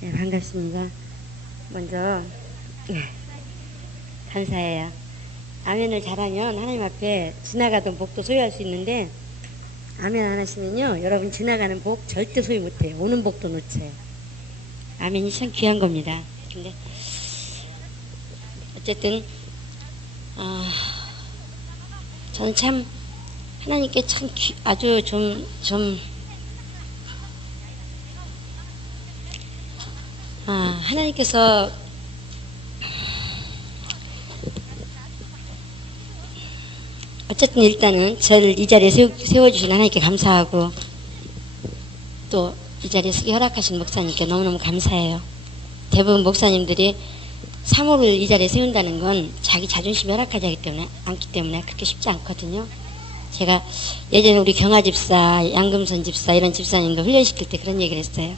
네, 반갑습니다. 먼저 감사해요. 아멘을 잘하면 하나님 앞에 지나가던 복도 소유할 수 있는데 아멘 안 하시면요 여러분 지나가는 복 절대 소유 못해요. 오는 복도 놓쳐요. 아멘이 참 귀한 겁니다. 근데 어쨌든 저는 참 하나님께 참 아주 하나님께서 어쨌든 일단은 저를 이 자리에 세워주신 하나님께 감사하고 또 이 자리에 서기 허락하신 목사님께 너무너무 감사해요. 대부분 목사님들이 사모를 이 자리에 세운다는 건 자기 자존심이 허락하지 않기 때문에 그렇게 쉽지 않거든요. 제가 예전에 우리 경아 집사, 양금선 집사 이런 집사님들 훈련시킬 때 그런 얘기를 했어요.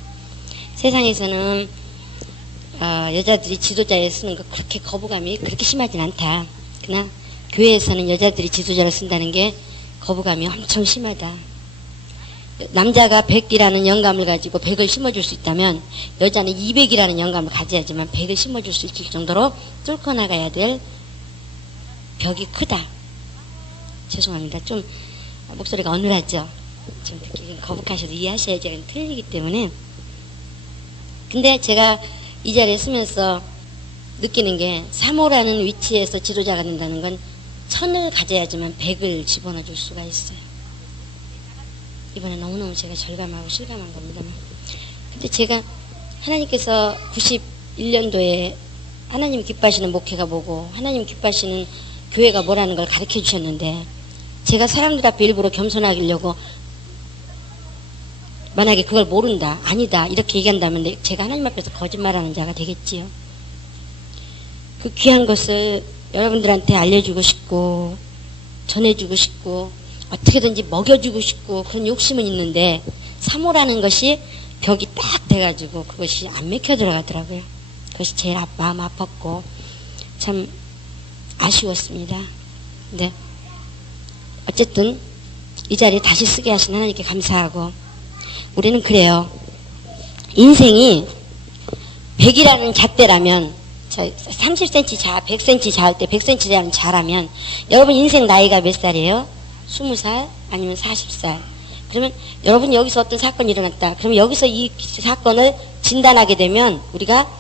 세상에서는 여자들이 지도자에 쓰는 거 그렇게 거부감이 그렇게 심하진 않다. 그러나 교회에서는 여자들이 지도자를 쓴다는 게 거부감이 엄청 심하다. 남자가 100이라는 영감을 가지고 100을 심어줄 수 있다면 여자는 200이라는 영감을 가져야지만 100을 심어줄 수 있을 정도로 뚫고 나가야 될 벽이 크다. 죄송합니다. 좀 목소리가 어눌하죠. 좀 듣기 거북하셔도 이해하셔야지. 제가 틀리기 때문에. 근데 제가 이 자리에 쓰면서 느끼는 게 사모라는 위치에서 지도자가 된다는 건 1000을 가져야지만 100을 집어넣어 줄 수가 있어요. 이번에 너무너무 제가 절감하고 실감한 겁니다만. 근데 제가 하나님께서 91년도에 하나님 기뻐하시는 목회가 뭐고 하나님 기뻐하시는 교회가 뭐라는 걸 가르쳐 주셨는데 제가 사람들 앞에 일부러 겸손하려고 만약에 그걸 모른다, 아니다 이렇게 얘기한다면 제가 하나님 앞에서 거짓말하는 자가 되겠지요. 그 귀한 것을 여러분들한테 알려주고 싶고 전해주고 싶고 어떻게든지 먹여주고 싶고 그런 욕심은 있는데 사모라는 것이 벽이 딱 돼가지고 그것이 안 맥혀 들어가더라고요. 그것이 제일 마음 아팠고 참 아쉬웠습니다. 근데 어쨌든 이 자리에 다시 쓰게 하신 하나님께 감사하고 우리는 그래요. 인생이 100이라는 잣대라면 30cm 자, 100cm 자을 때 100cm 자라면 여러분 인생 나이가 몇 살이에요? 20살 아니면 40살. 그러면 여러분 여기서 어떤 사건이 일어났다. 그러면 여기서 이 사건을 진단하게 되면 우리가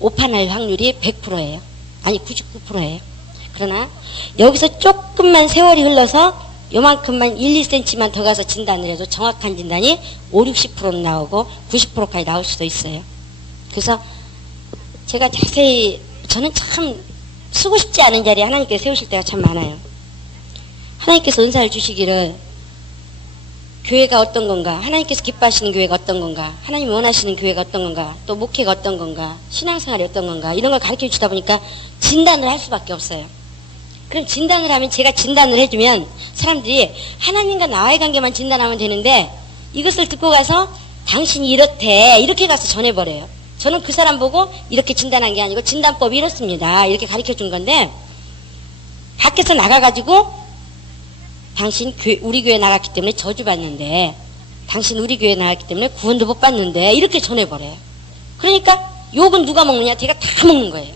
오판할 확률이 100%예요. 아니 99%예요. 그러나 여기서 조금만 세월이 흘러서 요만큼만 1, 2cm만 더 가서 진단을 해도 정확한 진단이 5, 60%는 나오고 90%까지 나올 수도 있어요. 그래서 제가 자세히 저는 참 쓰고 싶지 않은 자리에 하나님께서 세우실 때가 참 많아요. 하나님께서 은사를 주시기를 교회가 어떤 건가, 하나님께서 기뻐하시는 교회가 어떤 건가, 하나님이 원하시는 교회가 어떤 건가, 또 목회가 어떤 건가, 신앙생활이 어떤 건가 이런 걸 가르쳐 주다 보니까 진단을 할 수밖에 없어요. 그럼 진단을 하면 제가 진단을 해주면 사람들이 하나님과 나와의 관계만 진단하면 되는데 이것을 듣고 가서 당신이 이렇대 이렇게 가서 전해버려요. 저는 그 사람 보고 이렇게 진단한 게 아니고 진단법이 이렇습니다 이렇게 가르쳐 준 건데 밖에서 나가가지고 당신 우리 교회 나갔기 때문에 저주받는데 당신 우리 교회 나갔기 때문에 구원도 못 받는데 이렇게 전해버려요. 그러니까 욕은 누가 먹느냐? 제가 다 먹는 거예요.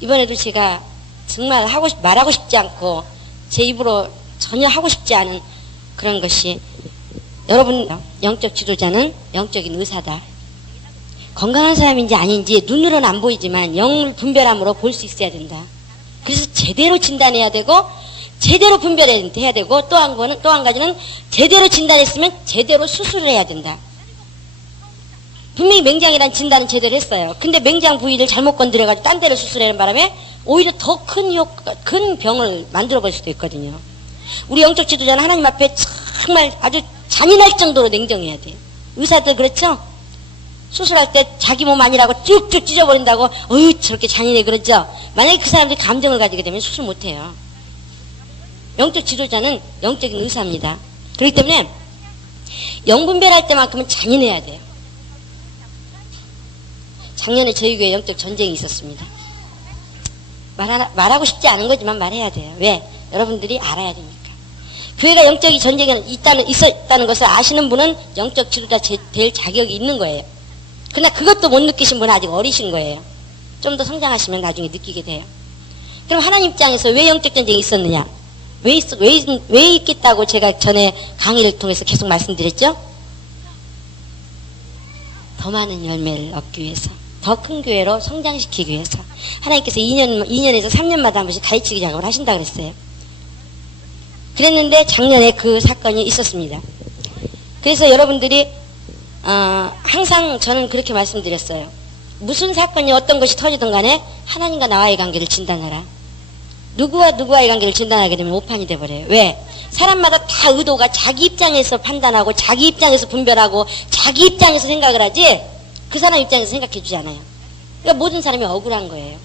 이번에도 제가 정말 말하고 싶지 않고 제 입으로 전혀 하고 싶지 않은 그런 것이 여러분 영적 지도자는 영적인 의사다. 건강한 사람인지 아닌지 눈으로는 안 보이지만 영을 분별함으로 볼 수 있어야 된다. 그래서 제대로 진단해야 되고 제대로 분별해야 되고 또 한 가지는 제대로 진단했으면 제대로 수술을 해야 된다. 분명히 맹장이란 진단은 제대로 했어요. 근데 맹장 부위를 잘못 건드려가지고 딴 데를 수술하는 바람에 오히려 더 큰 병을 만들어버릴 수도 있거든요. 우리 영적 지도자는 하나님 앞에 정말 아주 잔인할 정도로 냉정해야 돼요. 의사들 그렇죠? 수술할 때 자기 몸 아니라고 쭉쭉 찢어버린다고 어휴 저렇게 잔인해 그러죠? 만약에 그 사람들이 감정을 가지게 되면 수술 못해요. 영적 지도자는 영적인 의사입니다. 그렇기 때문에 영분별할 때만큼은 잔인해야 돼요. 작년에 저희 교회에 영적 전쟁이 있었습니다. 말하고 싶지 않은 거지만 말해야 돼요. 왜? 여러분들이 알아야 되니까. 교회가 영적인 전쟁이 있었다는 것을 아시는 분은 영적 지도자 될 자격이 있는 거예요. 그러나 그것도 못 느끼신 분은 아직 어리신 거예요. 좀 더 성장하시면 나중에 느끼게 돼요. 그럼 하나님 입장에서 왜 영적 전쟁이 있었느냐? 왜 있겠다고 제가 전에 강의를 통해서 계속 말씀드렸죠? 더 많은 열매를 얻기 위해서, 더 큰 교회로 성장시키기 위해서 하나님께서 2년에서 3년마다 한 번씩 가르치기 작업을 하신다고 그랬어요. 그랬는데 작년에 그 사건이 있었습니다. 그래서 여러분들이 항상 저는 그렇게 말씀드렸어요. 무슨 사건이 어떤 것이 터지든 간에 하나님과 나와의 관계를 진단하라. 누구와 누구와의 관계를 진단하게 되면 오판이 돼버려요. 왜? 사람마다 다 의도가 자기 입장에서 판단하고 자기 입장에서 분별하고 자기 입장에서 생각을 하지 그 사람 입장에서 생각해 주지 않아요. 그러니까 모든 사람이 억울한 거예요.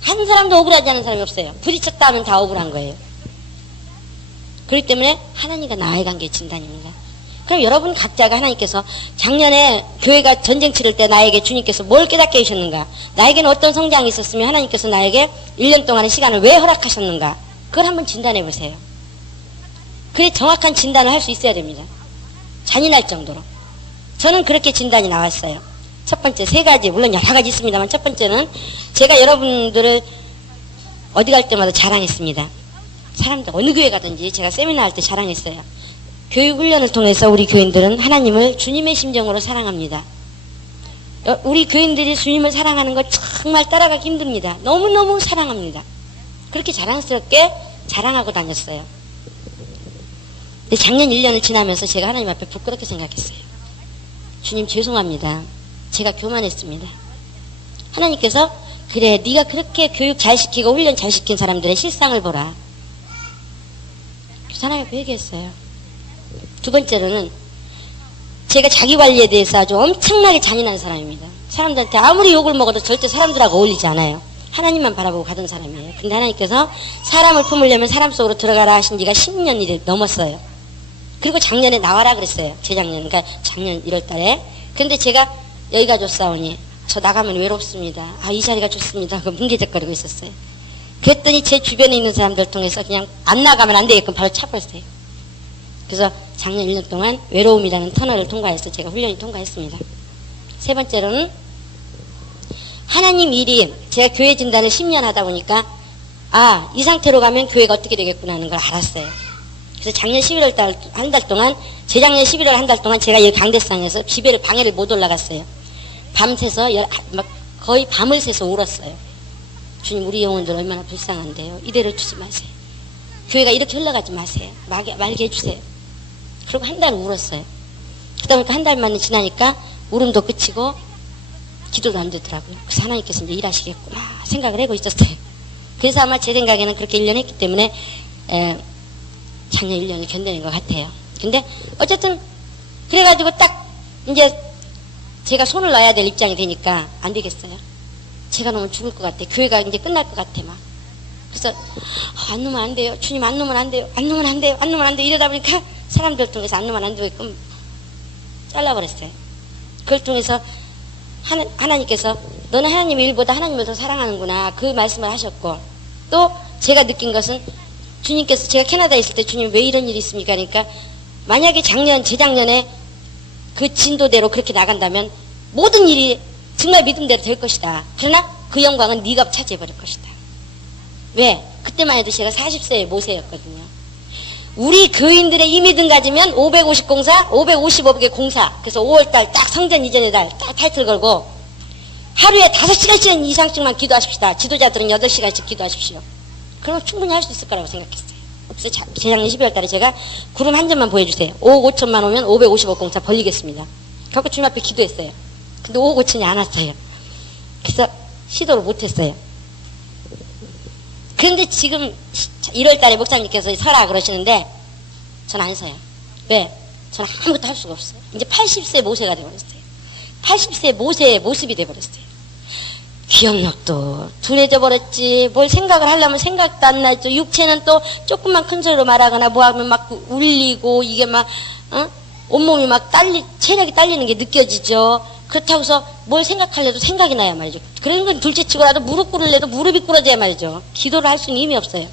한 사람도 억울하지 않은 사람이 없어요. 부딪혔다 하면 다 억울한 거예요. 그렇기 때문에 하나님과 나와의 관계의 진단입니다. 그럼 여러분 각자가 하나님께서 작년에 교회가 전쟁 치를 때 나에게 주님께서 뭘 깨닫게 해주셨는가? 나에게는 어떤 성장이 있었으면 하나님께서 나에게 1년 동안의 시간을 왜 허락하셨는가? 그걸 한번 진단해 보세요. 그래 정확한 진단을 할 수 있어야 됩니다. 잔인할 정도로. 저는 그렇게 진단이 나왔어요. 첫 번째 3가지, 물론 여러 가지 있습니다만 첫 번째는 제가 여러분들을 어디 갈 때마다 자랑했습니다. 사람들 어느 교회 가든지 제가 세미나 할 때 자랑했어요. 교육훈련을 통해서 우리 교인들은 하나님을 주님의 심정으로 사랑합니다. 우리 교인들이 주님을 사랑하는 거 정말 따라가기 힘듭니다. 너무너무 사랑합니다. 그렇게 자랑스럽게 자랑하고 다녔어요. 근데 작년 1년을 지나면서 제가 하나님 앞에 부끄럽게 생각했어요. 주님 죄송합니다. 제가 교만했습니다. 하나님께서 그래 네가 그렇게 교육 잘 시키고 훈련 잘 시킨 사람들의 실상을 보라. 하나님 앞에 얘기했어요. 두 번째로는 제가 자기관리에 대해서 아주 엄청나게 잔인한 사람입니다. 사람들한테 아무리 욕을 먹어도 절대 사람들하고 어울리지 않아요. 하나님만 바라보고 가던 사람이에요. 근데 하나님께서 사람을 품으려면 사람 속으로 들어가라 하신 지가 10년이 넘었어요. 그리고 작년에 나와라 그랬어요. 재작년, 그러니까 작년 1월달에. 근데 제가 여기가 좋사오니 저 나가면 외롭습니다. 이 자리가 좋습니다. 그 뭉개적거리고 있었어요. 그랬더니 제 주변에 있는 사람들 통해서 그냥 안 나가면 안 되게끔 바로 차버렸어요. 그래서 작년 1년 동안 외로움이라는 터널을 통과해서 제가 훈련이 통과했습니다. 세 번째로는 하나님 일이 제가 교회 진단을 10년 하다 보니까 이 상태로 가면 교회가 어떻게 되겠구나 하는 걸 알았어요. 그래서 작년 11월 달 한 달 동안 재작년 11월 한 달 동안 제가 여기 강대상에서 집에를 방에를 못 올라갔어요. 밤새서 거의 밤을 새서 울었어요. 주님 우리 영혼들 얼마나 불쌍한데요. 이대로 두지 마세요. 교회가 이렇게 흘러가지 마세요. 말게 해주세요. 그리고 한 달 울었어요. 그러다 보니까 한 달 만에 지나니까 울음도 그치고 기도도 안 되더라고요. 그래서 하나님께서 이제 일하시겠구나 생각을 하고 있었어요. 그래서 아마 제 생각에는 그렇게 1년 했기 때문에 작년 1년을 견뎌낸 것 같아요. 근데 어쨌든 그래가지고 딱 이제 제가 손을 놔야 될 입장이 되니까 안 되겠어요. 제가 너무 죽을 것 같아. 교회가 이제 끝날 것 같아 막. 그래서 안 놓으면 안 돼요. 주님 안 놓으면 안 돼요. 안 놓으면 안 돼요. 안 놓으면 안 돼요. 이러다 보니까 사람들 통해서 안 놓으면 안 되게끔 잘라버렸어요. 그걸 통해서 하나님께서 너는 하나님의 일보다 하나님을 더 사랑하는구나 그 말씀을 하셨고, 또 제가 느낀 것은 주님께서 제가 캐나다에 있을 때 주님 왜 이런 일이 있습니까? 그러니까 만약에 재작년에 그 진도대로 그렇게 나간다면 모든 일이 정말 믿음대로 될 것이다. 그러나 그 영광은 네가 차지해버릴 것이다. 왜? 그때만 해도 제가 40세의 모세였거든요. 우리 교인들의 이 믿음 가지면 550 공사, 555개 공사. 그래서 5월달 딱 성전 이전의 달 딱 타이틀 걸고 하루에 5시간씩 이상씩만 기도하십시다. 지도자들은 8시간씩 기도하십시오. 그럼 충분히 할 수 있을 거라고 생각했어요. 그래서 재작년 12월 달에 제가 구름 한 점만 보여주세요. 5억 5천만 오면 555 공사 벌리겠습니다. 그렇게 주님 앞에 기도했어요. 근데 5억 5천이 안 왔어요. 그래서 시도를 못했어요. 그런데 지금 1월 달에 목사님께서 서라 그러시는데 전 안 서요. 왜? 저는 아무것도 할 수가 없어요. 이제 80세 모세가 되어버렸어요. 80세 모세의 모습이 되어버렸어요. 기억력도 둔해져 버렸지. 뭘 생각을 하려면 생각도 안 나죠. 육체는 또 조금만 큰 소리로 말하거나 뭐하면 막 울리고 이게 막 온몸이 막 체력이 딸리는 게 느껴지죠. 그렇다고 해서 뭘 생각하려도 생각이 나야 말이죠. 그런 건 둘째치고라도 무릎 꿇으려도 무릎이 꿇어져야 말이죠. 기도를 할 수는 힘이 없어요.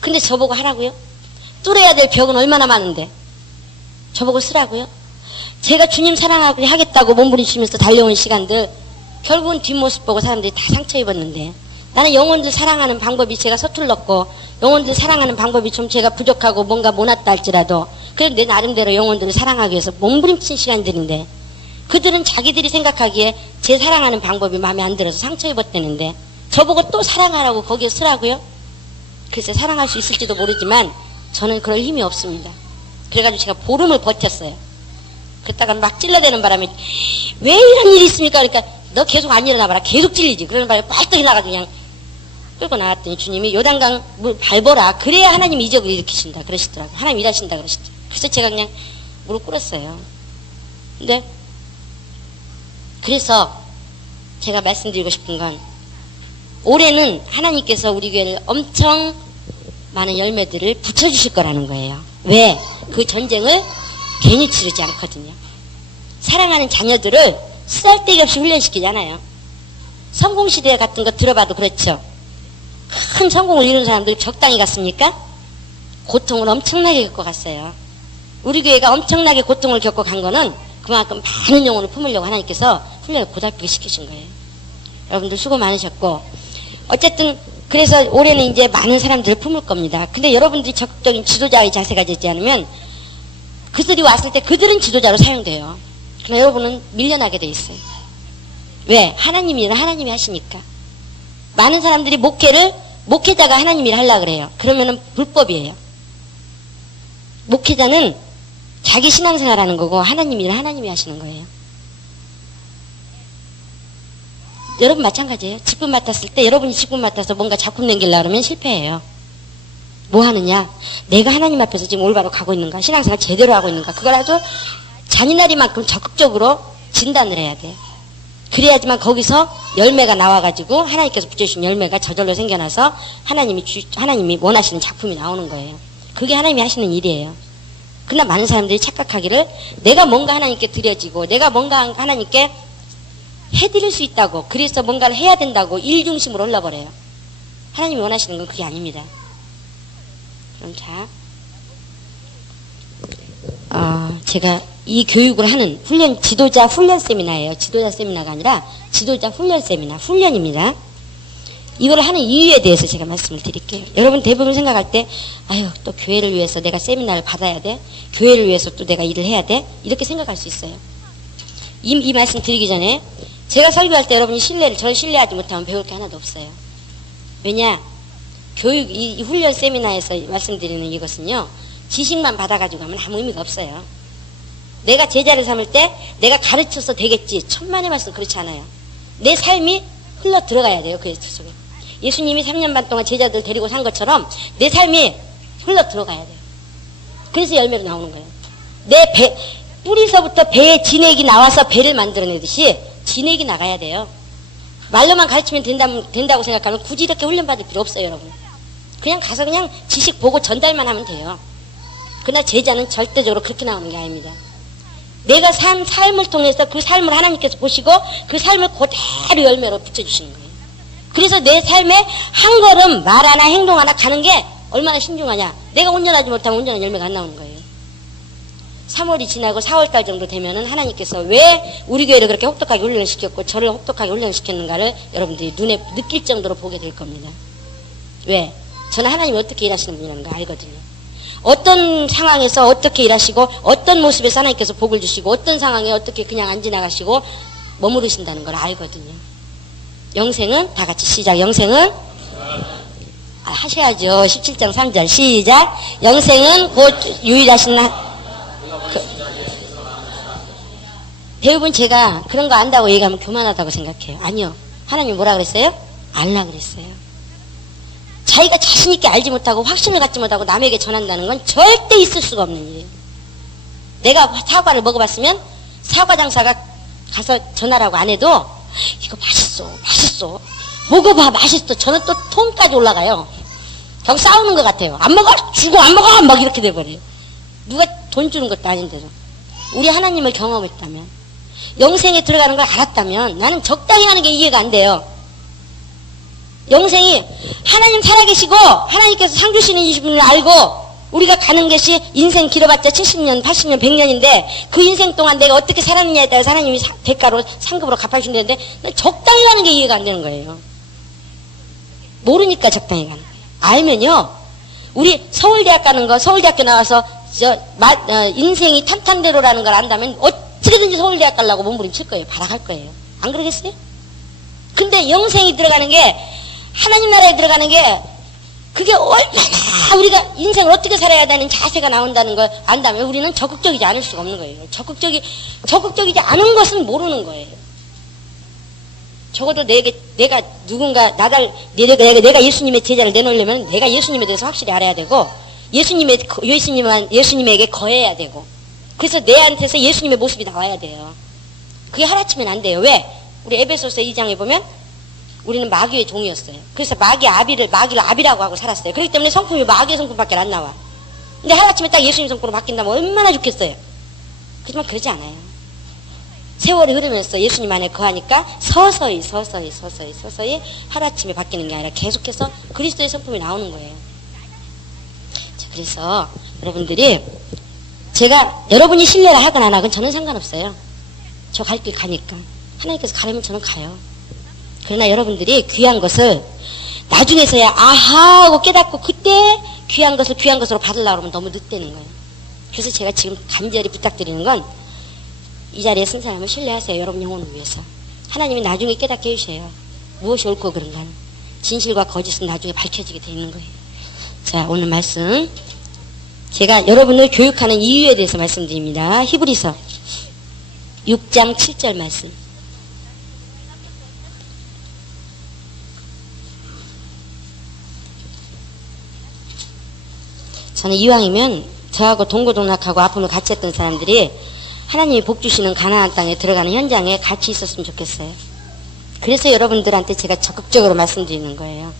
근데 저보고 하라고요? 뚫어야 될 벽은 얼마나 많은데 저보고 쓰라고요? 제가 주님 사랑하고 하겠다고 몸부림치면서 달려온 시간들 결국은 뒷모습 보고 사람들이 다 상처 입었는데 나는 영혼들 사랑하는 방법이 제가 서툴렀고 영혼들 사랑하는 방법이 좀 제가 부족하고 뭔가 못났다 할지라도 그래도 내 나름대로 영혼들을 사랑하기 위해서 몸부림친 시간들인데 그들은 자기들이 생각하기에 제 사랑하는 방법이 마음에 안 들어서 상처 입었다는데 저보고 또 사랑하라고 거기에 쓰라고요? 글쎄 사랑할 수 있을지도 모르지만 저는 그럴 힘이 없습니다. 그래가지고 제가 보름을 버텼어요. 그랬다가 막 찔러대는 바람에 왜 이런 일이 있습니까? 그러니까 너 계속 안 일어나 봐라. 계속 찔리지. 그러는 바람에 빨떡 일어나가지고 그냥 끌고 나왔더니 주님이 요단강 물 밟아라. 그래야 하나님 이적을 일으키신다. 그러시더라고요. 하나님 일하신다 그러시더라고요. 그래서 제가 그냥 무릎 꿇었어요. 근데 그래서 제가 말씀드리고 싶은 건 올해는 하나님께서 우리 교회를 엄청 많은 열매들을 붙여주실 거라는 거예요. 왜? 그 전쟁을 괜히 치르지 않거든요. 사랑하는 자녀들을 쓰잘데기 없이 훈련시키잖아요. 성공시대 같은 거 들어봐도 그렇죠. 큰 성공을 이룬 사람들이 적당히 갔습니까? 고통을 엄청나게 겪고 갔어요. 우리 교회가 엄청나게 고통을 겪고 간 거는 그만큼 많은 영혼을 품으려고 하나님께서 훈련을 고달프게 시키신 거예요. 여러분들 수고 많으셨고 어쨌든 그래서 올해는 이제 많은 사람들을 품을 겁니다. 근데 여러분들이 적극적인 지도자의 자세가 되지 않으면 그들이 왔을 때 그들은 지도자로 사용돼요. 그러나 여러분은 밀려나게 돼 있어요. 왜? 하나님 일을 하나님이 하시니까. 많은 사람들이 목회자가 하나님 일을 하려고 그래요. 그러면은 불법이에요. 목회자는 자기 신앙생활 하는 거고 하나님 일을 하나님이 하시는 거예요. 여러분 마찬가지예요. 직분 맡았을 때 여러분이 직분 맡아서 뭔가 작품 남기려고 그러면 실패해요. 뭐 하느냐? 내가 하나님 앞에서 지금 올바로 가고 있는가? 신앙생활 제대로 하고 있는가? 그걸 아주 잔인하리만큼 적극적으로 진단을 해야 돼요. 그래야지만 거기서 열매가 나와가지고 하나님께서 붙여주신 열매가 저절로 생겨나서 하나님이 원하시는 작품이 나오는 거예요. 그게 하나님이 하시는 일이에요. 그러나 많은 사람들이 착각하기를 내가 뭔가 하나님께 드려지고 내가 뭔가 하나님께 해드릴 수 있다고 그래서 뭔가를 해야 된다고 일 중심으로 흘러버려요. 하나님이 원하시는 건 그게 아닙니다. 그럼 제가 이 교육을 하는 지도자 훈련 세미나예요. 지도자 세미나가 아니라 지도자 훈련 세미나, 훈련입니다. 이걸 하는 이유에 대해서 제가 말씀을 드릴게요. 여러분 대부분 생각할 때, 아유, 또 교회를 위해서 내가 세미나를 받아야 돼? 교회를 위해서 또 내가 일을 해야 돼? 이렇게 생각할 수 있어요. 이 말씀 드리기 전에, 제가 설교할 때 여러분이 저를 신뢰하지 못하면 배울 게 하나도 없어요. 왜냐? 이 훈련 세미나에서 말씀드리는 이것은요, 지식만 받아가지고 하면 아무 의미가 없어요. 내가 제자를 삼을 때 내가 가르쳐서 되겠지. 천만의 말씀 그렇지 않아요. 내 삶이 흘러 들어가야 돼요. 그 속에. 예수님이 3년 반 동안 제자들 데리고 산 것처럼 내 삶이 흘러 들어가야 돼요. 그래서 열매로 나오는 거예요. 내 뿌리서부터 배에 진액이 나와서 배를 만들어내듯이 진액이 나가야 돼요. 말로만 가르치면 된다고 생각하면 굳이 이렇게 훈련받을 필요 없어요, 여러분. 그냥 가서 그냥 지식 보고 전달만 하면 돼요. 그러나 제자는 절대적으로 그렇게 나오는 게 아닙니다. 내가 산 삶을 통해서 그 삶을 하나님께서 보시고 그 삶을 그대로 열매로 붙여주시는 거예요. 그래서 내 삶에 한 걸음 말 하나 행동 하나 가는 게 얼마나 신중하냐. 내가 온전하지 못하면 온전한 열매가 안 나오는 거예요. 3월이 지나고 4월달 정도 되면은 하나님께서 왜 우리 교회를 그렇게 혹독하게 훈련을 시켰고 저를 혹독하게 훈련을 시켰는가를 여러분들이 눈에 느낄 정도로 보게 될 겁니다. 왜? 저는 하나님이 어떻게 일하시는 분이라는 거 알거든요. 어떤 상황에서 어떻게 일하시고 어떤 모습에서 하나님께서 복을 주시고 어떤 상황에 어떻게 그냥 안 지나가시고 머무르신다는 걸 알거든요. 영생은 다 같이 시작. 영생은 하셔야죠. 17장 3절 시작. 영생은 곧 유일하신 대부분 제가 그런 거 안다고 얘기하면 교만하다고 생각해요. 아니요. 하나님 뭐라 그랬어요? 알라 그랬어요. 자기가 자신있게 알지 못하고 확신을 갖지 못하고 남에게 전한다는 건 절대 있을 수가 없는 일이에요. 내가 사과를 먹어봤으면 사과 장사가 가서 전하라고 안 해도 이거 맛있어 먹어봐 맛있어. 저는 또 톤까지 올라가요. 결국 싸우는 것 같아요. 안 먹어 주고 안 먹어 막 이렇게 돼버려요. 누가 돈 주는 것도 아닌데도. 우리 하나님을 경험했다면 영생에 들어가는 걸 알았다면 나는 적당히 하는 게 이해가 안 돼요. 영생이 하나님 살아계시고 하나님께서 상 주시는 분을 알고 우리가 가는 것이 인생 길어봤자 70년, 80년, 100년인데 그 인생 동안 내가 어떻게 살았느냐에 따라서 하나님이 대가로 상급으로 갚아주신다는데 적당히 가는 게 이해가 안 되는 거예요. 모르니까 적당히 가는 거예요. 알면요. 우리 서울대학 가는 거, 서울대학교 나와서 인생이 탄탄대로라는 걸 안다면 어떻게든지 서울대학 가려고 몸부림칠 거예요. 발악할 거예요. 안 그러겠어요? 근데 영생이 들어가는 게, 하나님 나라에 들어가는 게, 그게 얼마나 우리가 인생을 어떻게 살아야 되는 자세가 나온다는 걸 안다면 우리는 적극적이지 않을 수가 없는 거예요. 적극적이지 않은 것은 모르는 거예요. 적어도 내가 누군가 내가 예수님의 제자를 내놓으려면 내가 예수님에 대해서 확실히 알아야 되고, 예수님에게 거해야 되고, 그래서 내한테서 예수님의 모습이 나와야 돼요. 그게 하루아침엔 안 돼요. 왜? 우리 에베소서 2장에 보면 우리는 마귀의 종이었어요. 그래서 마귀를 아비라고 하고 살았어요. 그렇기 때문에 성품이 마귀의 성품밖에 안 나와. 근데 하루아침에 딱 예수님 성품으로 바뀐다면 얼마나 좋겠어요. 하지만 그러지 않아요. 세월이 흐르면서 예수님 안에 거하니까 서서히 하루아침에 바뀌는 게 아니라 계속해서 그리스도의 성품이 나오는 거예요. 자, 그래서 여러분들이, 제가 여러분이 신뢰를 하건 안 하건 저는 상관없어요. 저 갈 길 가니까. 하나님께서 가려면 저는 가요. 그러나 여러분들이 귀한 것을 나중에서야 아하 하고 깨닫고 그때 귀한 것으로 받으려고 하면 너무 늦대는 거예요. 그래서 제가 지금 간절히 부탁드리는 건, 이 자리에 쓴 사람을 신뢰하세요. 여러분 영혼을 위해서. 하나님이 나중에 깨닫게 해주세요. 무엇이 옳고 그른가는. 진실과 거짓은 나중에 밝혀지게 돼 있는 거예요. 자, 오늘 말씀, 제가 여러분을 교육하는 이유에 대해서 말씀드립니다. 히브리서 6장 7절 말씀. 저는 이왕이면 저하고 동고동락하고 아픔을 같이 했던 사람들이 하나님이 복 주시는 가나안 땅에 들어가는 현장에 같이 있었으면 좋겠어요. 그래서 여러분들한테 제가 적극적으로 말씀드리는 거예요.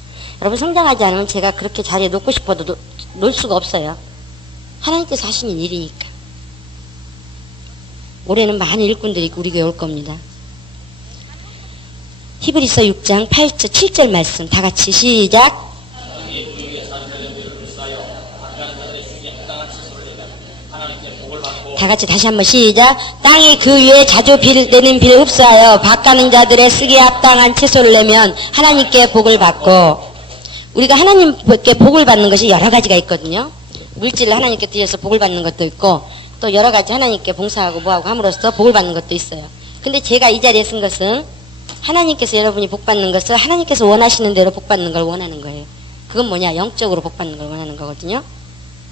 여러분 성장하지 않으면 제가 그렇게 자리에 놓고 싶어도 놓을 수가 없어요. 하나님께서 하시는 일이니까. 올해는 많은 일꾼들이 우리 교회에 올 겁니다. 히브리서 6장 8절 7절 말씀 다 같이 시작. 다 같이 다시 한번 시작. 땅이 그 위에 자주 내는 비를 흡수하여 밭가는 자들의 쓰기에 합당한 채소를 내면 하나님께 복을 받고, 우리가 하나님께 복을 받는 것이 여러 가지가 있거든요. 물질을 하나님께 드려서 복을 받는 것도 있고, 또 여러 가지 하나님께 봉사하고 뭐하고 함으로써 복을 받는 것도 있어요. 근데 제가 이 자리에 쓴 것은 하나님께서 여러분이 복 받는 것을 하나님께서 원하시는 대로 복 받는 걸 원하는 거예요. 그건 뭐냐? 영적으로 복 받는 걸 원하는 거거든요.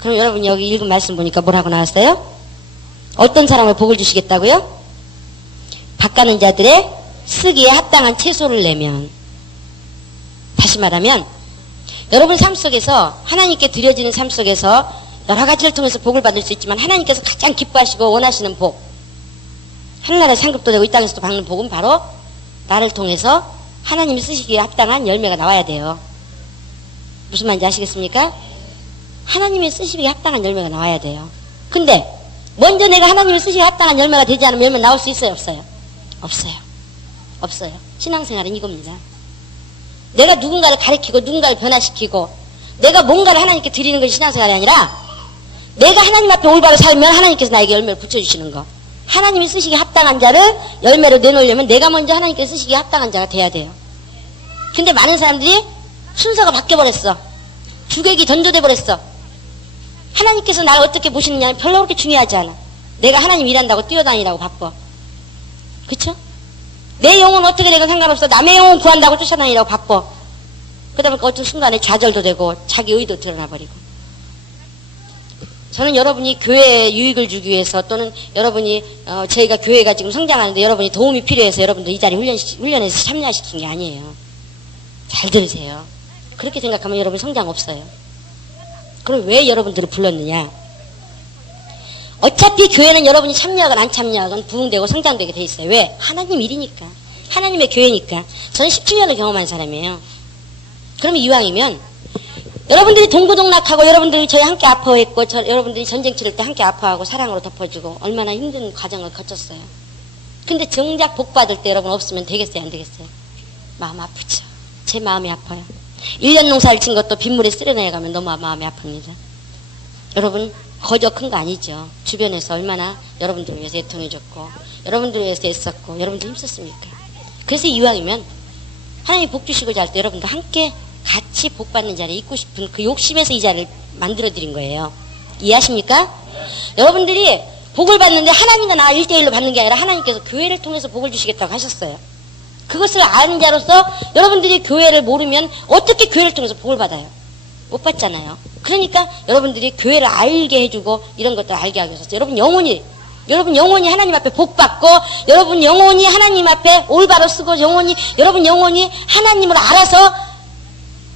그럼 여러분이 여기 읽은 말씀 보니까 뭐라고 나왔어요? 어떤 사람을 복을 주시겠다고요? 밭가는 자들의 쓰기에 합당한 채소를 내면. 다시 말하면 여러분 삶 속에서, 하나님께 드려지는 삶 속에서 여러 가지를 통해서 복을 받을 수 있지만 하나님께서 가장 기뻐하시고 원하시는 복, 하늘나라의 상급도 되고 이 땅에서도 받는 복은 바로 나를 통해서 하나님이 쓰시기에 합당한 열매가 나와야 돼요. 무슨 말인지 아시겠습니까? 하나님이 쓰시기에 합당한 열매가 나와야 돼요. 근데 먼저 내가 하나님이 쓰시기에 합당한 열매가 되지 않으면 열매 나올 수 있어요? 없어요? 없어요. 신앙생활은 이겁니다. 내가 누군가를 가르치고 누군가를 변화시키고 내가 뭔가를 하나님께 드리는 것이 신앙생활이 아니라, 내가 하나님 앞에 올바로 살면 하나님께서 나에게 열매를 붙여주시는 거. 하나님이 쓰시기에 합당한 자를 열매로 내놓으려면 내가 먼저 하나님께 쓰시기에 합당한 자가 돼야 돼요. 근데 많은 사람들이 순서가 바뀌어버렸어. 주객이 전조돼 버렸어. 하나님께서 나를 어떻게 보시느냐는 별로 그렇게 중요하지 않아. 내가 하나님 일한다고 뛰어다니라고 바빠. 그쵸? 내 영혼 어떻게 되건 상관없어. 남의 영혼 구한다고 쫓아다니라고 바빠. 그러다 보니까 어떤 순간에 좌절도 되고 자기 의도 드러나 버리고. 저는 여러분이 교회에 유익을 주기 위해서, 또는 여러분이 저희가 교회가 지금 성장하는데 여러분이 도움이 필요해서 여러분도 이 자리 훈련에서 참여시킨 게 아니에요. 잘 들으세요. 그렇게 생각하면 여러분 성장 없어요. 그럼 왜 여러분들을 불렀느냐? 어차피 교회는 여러분이 참여하건 안 참여하건 부흥되고 성장되게 돼 있어요. 왜? 하나님 일이니까. 하나님의 교회니까. 저는 10주년을 경험한 사람이에요. 그러면 이왕이면 여러분들이 동고동락하고 여러분들이 저희 함께 아파했고, 여러분들이 전쟁 치를 때 함께 아파하고 사랑으로 덮어주고 얼마나 힘든 과정을 거쳤어요. 근데 정작 복 받을 때 여러분 없으면 되겠어요? 안 되겠어요? 마음 아프죠. 제 마음이 아파요. 1년 농사를 친 것도 빗물에 쓸어내가면 너무 마음이 아픕니다. 여러분 거저 큰 거 아니죠. 주변에서 얼마나 여러분들을 위해서 애통해줬고 여러분들을 위해서 애썼고 여러분들 힘썼습니까? 그래서 이왕이면 하나님 복 주시고자 할 때 여러분들 함께 같이 복 받는 자리에 있고 싶은 그 욕심에서 이 자리를 만들어 드린 거예요. 이해하십니까? 여러분들이 복을 받는데 하나님과 나 1대1로 받는 게 아니라 하나님께서 교회를 통해서 복을 주시겠다고 하셨어요. 그것을 아는 자로서 여러분들이 교회를 모르면 어떻게 교회를 통해서 복을 받아요? 못 받잖아요. 그러니까 여러분들이 교회를 알게 해주고 이런 것들 알게 하기 위해서 여러분 영혼이 하나님 앞에 복 받고 여러분 영혼이 하나님 앞에 올바로 쓰고 여러분 영혼이 하나님을 알아서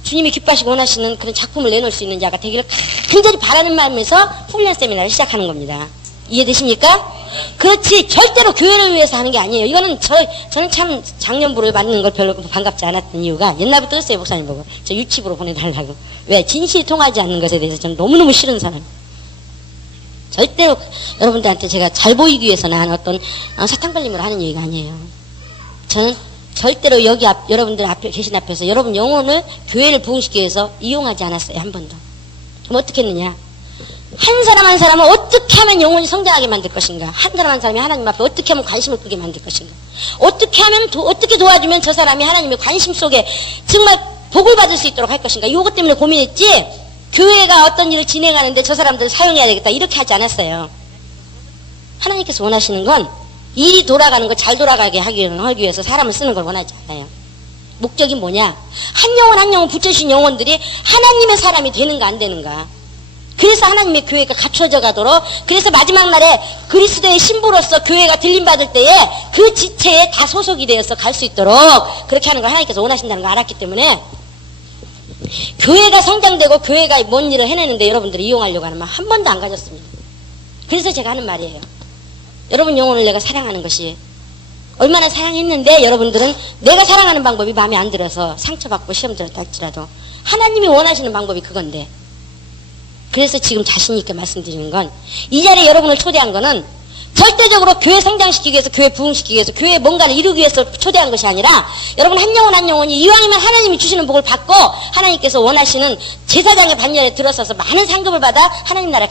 주님이 기뻐하시고 원하시는 그런 작품을 내놓을 수 있는 자가 되기를 간절히 바라는 마음에서 훈련 세미나를 시작하는 겁니다. 이해되십니까? 그렇지 절대로 교회를 위해서 하는 게 아니에요. 이거는 저는 참 장년부를 받는 걸 별로 반갑지 않았던 이유가 옛날부터 했어요. 목사님 보고 저 유치부로 보내달라고. 왜? 진실이 통하지 않는 것에 대해서 저는 너무너무 싫은 사람. 절대로 여러분들한테 제가 잘 보이기 위해서는 어떤 사탕발림을 하는 얘기가 아니에요. 저는 절대로 여러분들 앞에 계신 앞에서 여러분 영혼을 교회를 부흥시키기 위해서 이용하지 않았어요. 한 번도. 그럼 어떻게 했느냐? 한 사람 한 사람을 어떻게 하면 영혼이 성장하게 만들 것인가? 한 사람 한 사람이 하나님 앞에 어떻게 하면 관심을 끄게 만들 것인가? 어떻게 하면 어떻게 도와주면 저 사람이 하나님의 관심 속에 정말 복을 받을 수 있도록 할 것인가? 이것 때문에 고민했지. 교회가 어떤 일을 진행하는데 저 사람들을 사용해야 되겠다 이렇게 하지 않았어요. 하나님께서 원하시는 건 일이 돌아가는 거 잘 돌아가게 하기 위해서 사람을 쓰는 걸 원하지 않아요. 목적이 뭐냐? 한 영혼 붙여주신 영혼들이 하나님의 사람이 되는가 안 되는가. 그래서 하나님의 교회가 갖춰져 가도록, 그래서 마지막 날에 그리스도의 신부로서 교회가 들림받을 때에 그 지체에 다 소속이 되어서 갈 수 있도록 그렇게 하는 걸 하나님께서 원하신다는 걸 알았기 때문에 교회가 성장되고 교회가 뭔 일을 해내는데 여러분들이 이용하려고 하는 마음 한 번도 안 가졌습니다. 그래서 제가 하는 말이에요. 여러분 영혼을 내가 사랑하는 것이 얼마나 사랑했는데 여러분들은 내가 사랑하는 방법이 마음에 안 들어서 상처받고 시험 들었다 할지라도 하나님이 원하시는 방법이 그건데, 그래서 지금 자신있게 말씀드리는 건 이 자리에 여러분을 초대한 거는 절대적으로 교회 성장시키기 위해서, 교회 부흥시키기 위해서, 교회 뭔가를 이루기 위해서 초대한 것이 아니라 여러분 한 영혼 한 영혼이 이왕이면 하나님이 주시는 복을 받고 하나님께서 원하시는 제사장의 반열에 들어서서 많은 상급을 받아 하나님 나라에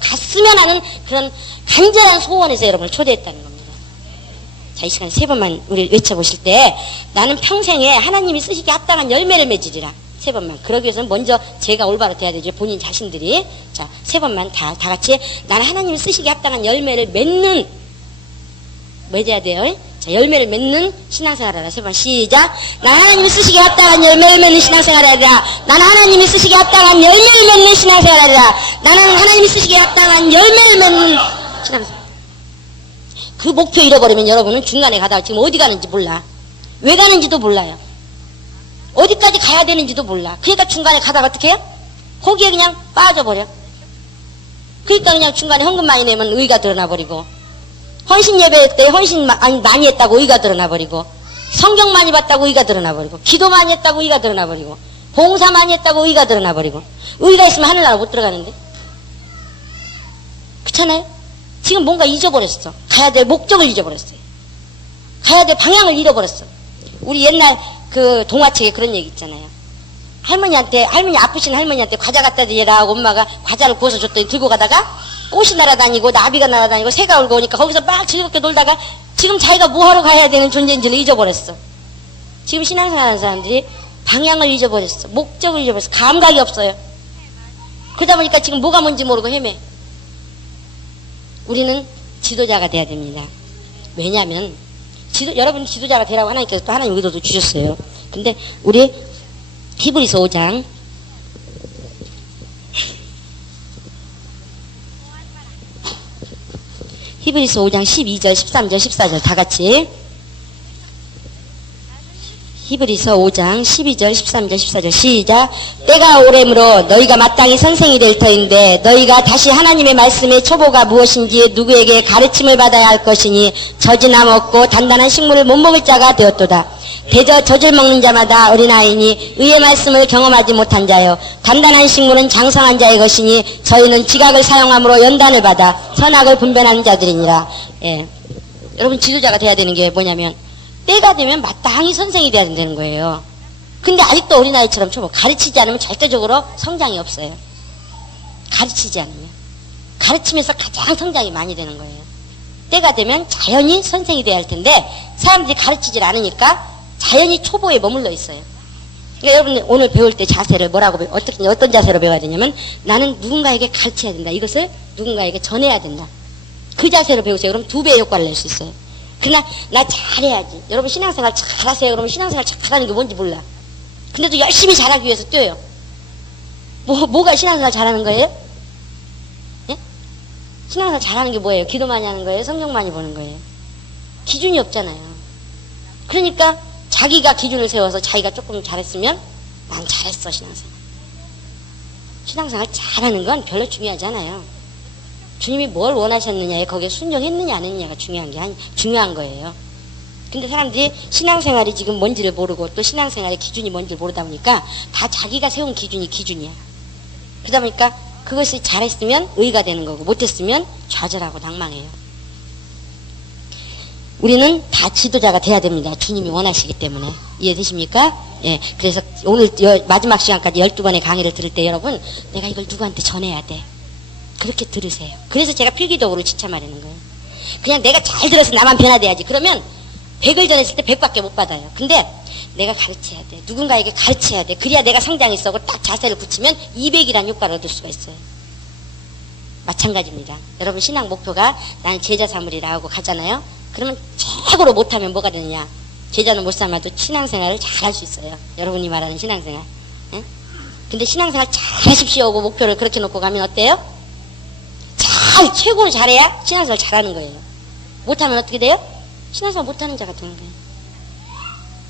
갔으면 하는 그런 간절한 소원에서 여러분을 초대했다는 겁니다. 자, 이 시간에 3번만 우리 외쳐보실 때 나는 평생에 하나님이 쓰시기에 합당한 열매를 맺으리라. 3번만. 그러기 위해서는 먼저 제가 올바로 돼야 되죠. 본인 자신들이. 자, 3번만 다 같이 나는 하나님이 쓰시기에 합당한 열매를 맺어야 돼요. 자, 열매를 맺는 신앙생활을 하라. 3번 시작. 나는 하나님이 쓰시기에 합당한 열매를 맺는 신앙생활을 하라. 나는 하나님이 쓰시기에 합당한 열매를 맺는 신앙생활을 하라. 나는 하나님이 쓰시기에 합당한 열매를 맺는 신앙생활. 그 목표 잃어버리면 여러분은 중간에 가다가 지금 어디 가는지 몰라. 왜 가는지도 몰라요. 어디까지 가야 되는지도 몰라. 그러니까 중간에 가다가 어떻게 해요? 거기에 그냥 빠져버려. 그러니까 그냥 중간에 헌금 많이 내면 의가 드러나버리고, 헌신 예배 때 헌신 많이 했다고 의가 드러나버리고, 성경 많이 봤다고 의가 드러나버리고, 기도 많이 했다고 의가 드러나버리고, 봉사 많이 했다고 의가 드러나버리고. 의가 있으면 하늘나라 못 들어가는데. 그렇잖아요? 지금 뭔가 잊어버렸어. 가야 될 목적을 잊어버렸어요. 가야 될 방향을 잃어버렸어. 우리 옛날 그 동화책에 그런 얘기 있잖아요. 할머니 아프신 할머니한테 과자 갖다 드리라 하고 엄마가 과자를 구워서 줬더니 들고 가다가 꽃이 날아다니고 나비가 날아다니고 새가 울고 오니까 거기서 막 즐겁게 놀다가 지금 자기가 뭐하러 가야 되는 존재인지를 잊어버렸어. 지금 신앙생활하는 사람들이 방향을 잊어버렸어. 목적을 잊어버렸어. 감각이 없어요. 그러다 보니까 지금 뭐가 뭔지 모르고 헤매. 우리는 지도자가 돼야 됩니다. 왜냐하면 여러분 지도자가 되라고 하나님께서 또 하나님 의도도 주셨어요. 근데 우리 히브리서 5장 히브리서 5장 12절 13절 14절 다 같이 히브리서 5장 12절 13절 14절 시작. 때가 오래므로 너희가 마땅히 선생이 될 터인데 너희가 다시 하나님의 말씀의 초보가 무엇인지 누구에게 가르침을 받아야 할 것이니 젖이나 먹고 단단한 식물을 못 먹을 자가 되었도다. 대저 젖을 먹는 자마다 어린아이니 의의 말씀을 경험하지 못한 자요 단단한 식물은 장성한 자의 것이니 저희는 지각을 사용함으로 연단을 받아 선악을 분별하는 자들이니라. 예. 여러분 지도자가 돼야 되는 게 뭐냐면 때가 되면 마땅히 선생이 돼야 된다는 거예요. 근데 아직도 어린아이처럼 가르치지 않으면 절대적으로 성장이 없어요. 가르치지 않으면. 가르치면서 가장 성장이 많이 되는 거예요. 때가 되면 자연히 선생이 돼야 할 텐데 사람들이 가르치질 않으니까 자연히 초보에 머물러 있어요. 그러니까 여러분 오늘 배울 때 자세를 어떤 자세로 배워야 되냐면 나는 누군가에게 가르쳐야 된다. 이것을 누군가에게 전해야 된다. 그 자세로 배우세요. 그럼 2배의 효과를 낼 수 있어요. 그러나 나 잘해야지. 여러분 신앙생활 잘하세요. 그러면 신앙생활 잘하는 게 뭔지 몰라. 근데도 열심히 잘하기 위해서 뛰어요. 뭐가 신앙생활 잘하는 거예요? 예? 신앙생활 잘하는 게 뭐예요? 기도 많이 하는 거예요? 성경 많이 보는 거예요? 기준이 없잖아요. 그러니까 자기가 기준을 세워서 자기가 조금 잘했으면 난 잘했어 신앙생활. 신앙생활 잘하는 건 별로 중요하지 않아요. 주님이 뭘 원하셨느냐에 거기에 순종했느냐 안 했느냐가 중요한 거예요. 근데 사람들이 신앙생활이 지금 뭔지를 모르고 또 신앙생활의 기준이 뭔지를 모르다 보니까 다 자기가 세운 기준이야. 그러다 보니까 그것이 잘했으면 의가 되는 거고 못했으면 좌절하고 낭망해요. 우리는 다 지도자가 돼야 됩니다. 주님이 원하시기 때문에. 이해되십니까? 예. 그래서 오늘 마지막 시간까지 12번의 강의를 들을 때 여러분 내가 이걸 누구한테 전해야 돼. 그렇게 들으세요. 그래서 제가 필기도구를 지참하려는 거예요. 그냥 내가 잘 들어서 나만 변화돼야지. 그러면 100을 전했을 때 100밖에 못 받아요. 근데 내가 가르쳐야 돼. 누군가에게 가르쳐야 돼. 그래야 내가 성장이 있어. 딱 자세를 굳히면 200이라는 효과를 얻을 수가 있어요. 마찬가지입니다. 여러분 신앙 목표가 나는 제자 삼으리라 하고 가잖아요. 그러면 최고로 못하면 뭐가 되느냐. 제자는 못 삼아도 신앙생활을 잘 할 수 있어요. 여러분이 말하는 신앙생활. 예? 근데 신앙생활 잘 하십시오 하고 목표를 그렇게 놓고 가면 어때요? 최고로 잘해야 신앙생활 잘하는 거예요. 못하면 어떻게 돼요? 신앙생활 못하는 자가 되는 거예요.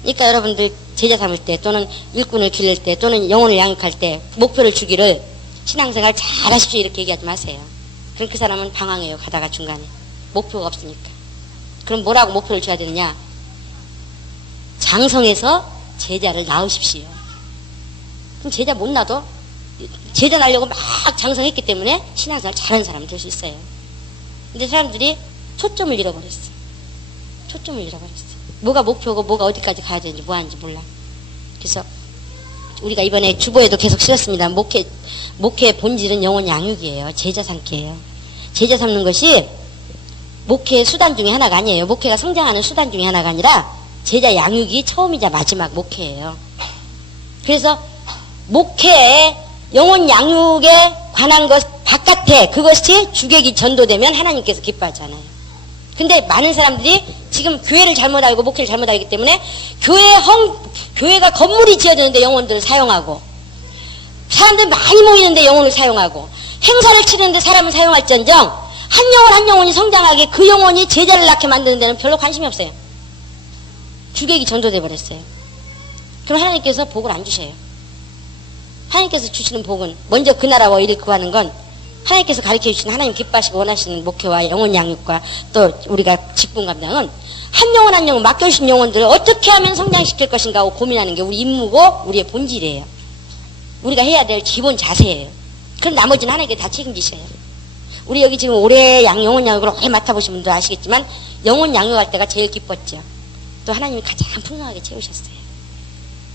그러니까 여러분들 제자 삼을 때 또는 일꾼을 기를 때 또는 영혼을 양육할 때 목표를 주기를 신앙생활 잘 하십시오 이렇게 얘기하지 마세요. 그럼 그 사람은 방황해요. 가다가 중간에. 목표가 없으니까. 그럼 뭐라고 목표를 줘야 되느냐? 장성해서 제자를 낳으십시오. 그럼 제자 못 낳아도 제자 낳으려고 막 장성했기 때문에 신앙생활 잘하는 사람이 될 수 있어요. 근데 사람들이 초점을 잃어버렸어. 뭐가 목표고 뭐가 어디까지 가야 되는지 뭐 하는지 몰라. 그래서 우리가 이번에 주보에도 계속 실었습니다. 목회의 본질은 영혼 양육이에요. 제자 삼기예요. 제자 삼는 것이 목회의 수단 중에 하나가 아니에요. 목회가 성장하는 수단 중에 하나가 아니라 제자 양육이 처음이자 마지막 목회예요. 그래서 목회에 영혼 양육에 관한 것 바깥에 그것이 주객이 전도되면 하나님께서 기뻐하잖아요. 근데 많은 사람들이 지금 교회를 잘못 알고 목회를 잘못 알기 때문에 교회가 건물이 지어지는데 영혼들을 사용하고 사람들 많이 모이는데 영혼을 사용하고 행사를 치르는데 사람을 사용할지언정 한 영혼이 성장하게 그 영혼이 제자를 낳게 만드는 데는 별로 관심이 없어요. 주객이 전도돼 버렸어요. 그럼 하나님께서 복을 안 주셔요. 하나님께서 주시는 복은 먼저 그 나라와 일을 구하는 건 하나님께서 가르쳐 주시는 하나님 기뻐하시고 원하시는 목회와 영혼 양육과 또 우리가 직분 감당은 한 영혼 맡겨주신 영혼들을 어떻게 하면 성장시킬 것인가 하고 고민하는 게 우리 임무고 우리의 본질이에요. 우리가 해야 될 기본 자세예요. 그럼 나머지는 하나님께 다 책임지셔요. 우리 여기 지금 올해 영혼 양육을 오래 맡아보신 분들 아시겠지만 영혼 양육할 때가 제일 기뻤죠. 또 하나님이 가장 풍성하게 채우셨어요.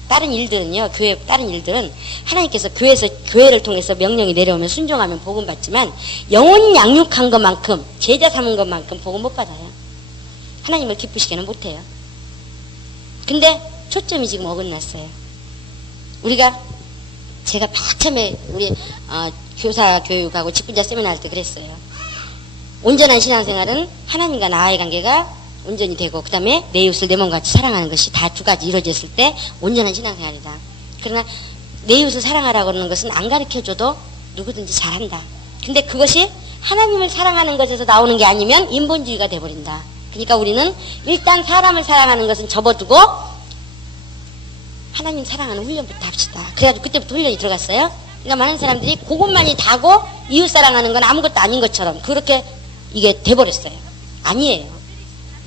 다른 일들은요, 다른 일들은 하나님께서 교회를 통해서 명령이 내려오면 순종하면 복음 받지만 영혼 양육한 것만큼, 제자 삼은 것만큼 복음 못 받아요. 하나님을 기쁘시게는 못해요. 근데 초점이 지금 어긋났어요. 제가 처음에 우리, 교사 교육하고 직분자 세미나 할 때 그랬어요. 온전한 신앙생활은 하나님과 나와의 관계가 온전히 되고 그 다음에 내 이웃을 내 몸같이 사랑하는 것이 다 두 가지 이루어졌을 때 온전한 신앙생활이다. 그러나 내 이웃을 사랑하라고 하는 것은 안 가르쳐줘도 누구든지 잘한다. 근데 그것이 하나님을 사랑하는 것에서 나오는 게 아니면 인본주의가 돼버린다. 그러니까 우리는 일단 사람을 사랑하는 것은 접어두고 하나님 사랑하는 훈련부터 합시다. 그래가지고 그때부터 훈련이 들어갔어요. 그러니까 많은 사람들이 그것만이 다고 이웃 사랑하는 건 아무것도 아닌 것처럼 그렇게 이게 돼버렸어요. 아니에요.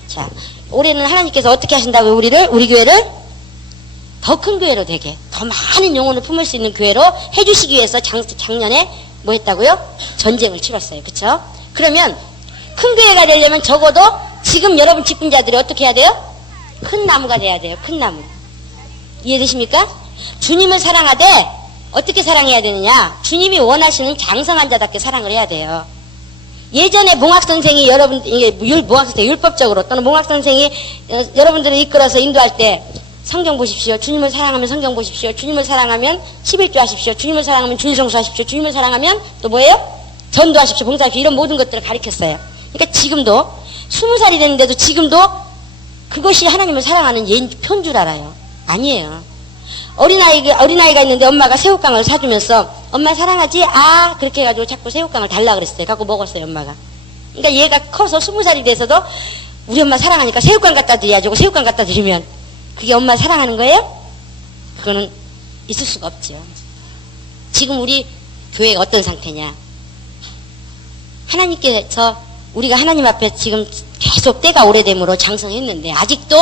자, 올해는 하나님께서 어떻게 하신다고 우리 교회를 더 큰 교회로 되게, 더 많은 영혼을 품을 수 있는 교회로 해주시기 위해서 작년에 뭐 했다고요? 전쟁을 치렀어요. 그쵸? 그러면 큰 교회가 되려면 적어도 지금 여러분 직분자들이 어떻게 해야 돼요? 큰 나무가 돼야 돼요. 큰 나무. 이해되십니까? 주님을 사랑하되 어떻게 사랑해야 되느냐? 주님이 원하시는 장성한 자답게 사랑을 해야 돼요. 예전에 몽학선생이 몽학선생 율법적으로 또는 몽학선생이 여러분들을 이끌어서 인도할 때 성경 보십시오. 주님을 사랑하면 성경 보십시오. 주님을 사랑하면 11조 하십시오. 주님을 사랑하면 주일성수 하십시오. 주님을 사랑하면 또 뭐예요? 전도하십시오. 봉사하십시오. 이런 모든 것들을 가르쳤어요. 그러니까 지금도 20살이 됐는데도 지금도 그것이 하나님을 사랑하는 표인 줄 알아요. 아니에요. 어린아이가 있는데 엄마가 새우깡을 사주면서 엄마 사랑하지? 아 그렇게 해가지고 자꾸 새우깡을 달라 그랬어요. 갖고 먹었어요 엄마가. 그러니까 얘가 커서 20살이 돼서도 우리 엄마 사랑하니까 새우깡 갖다 드려야지. 새우깡 갖다 드리면 그게 엄마 사랑하는 거예요? 그거는 있을 수가 없죠. 지금 우리 교회가 어떤 상태냐? 하나님께서 우리가 하나님 앞에 지금 계속 때가 오래됨으로 장성했는데 아직도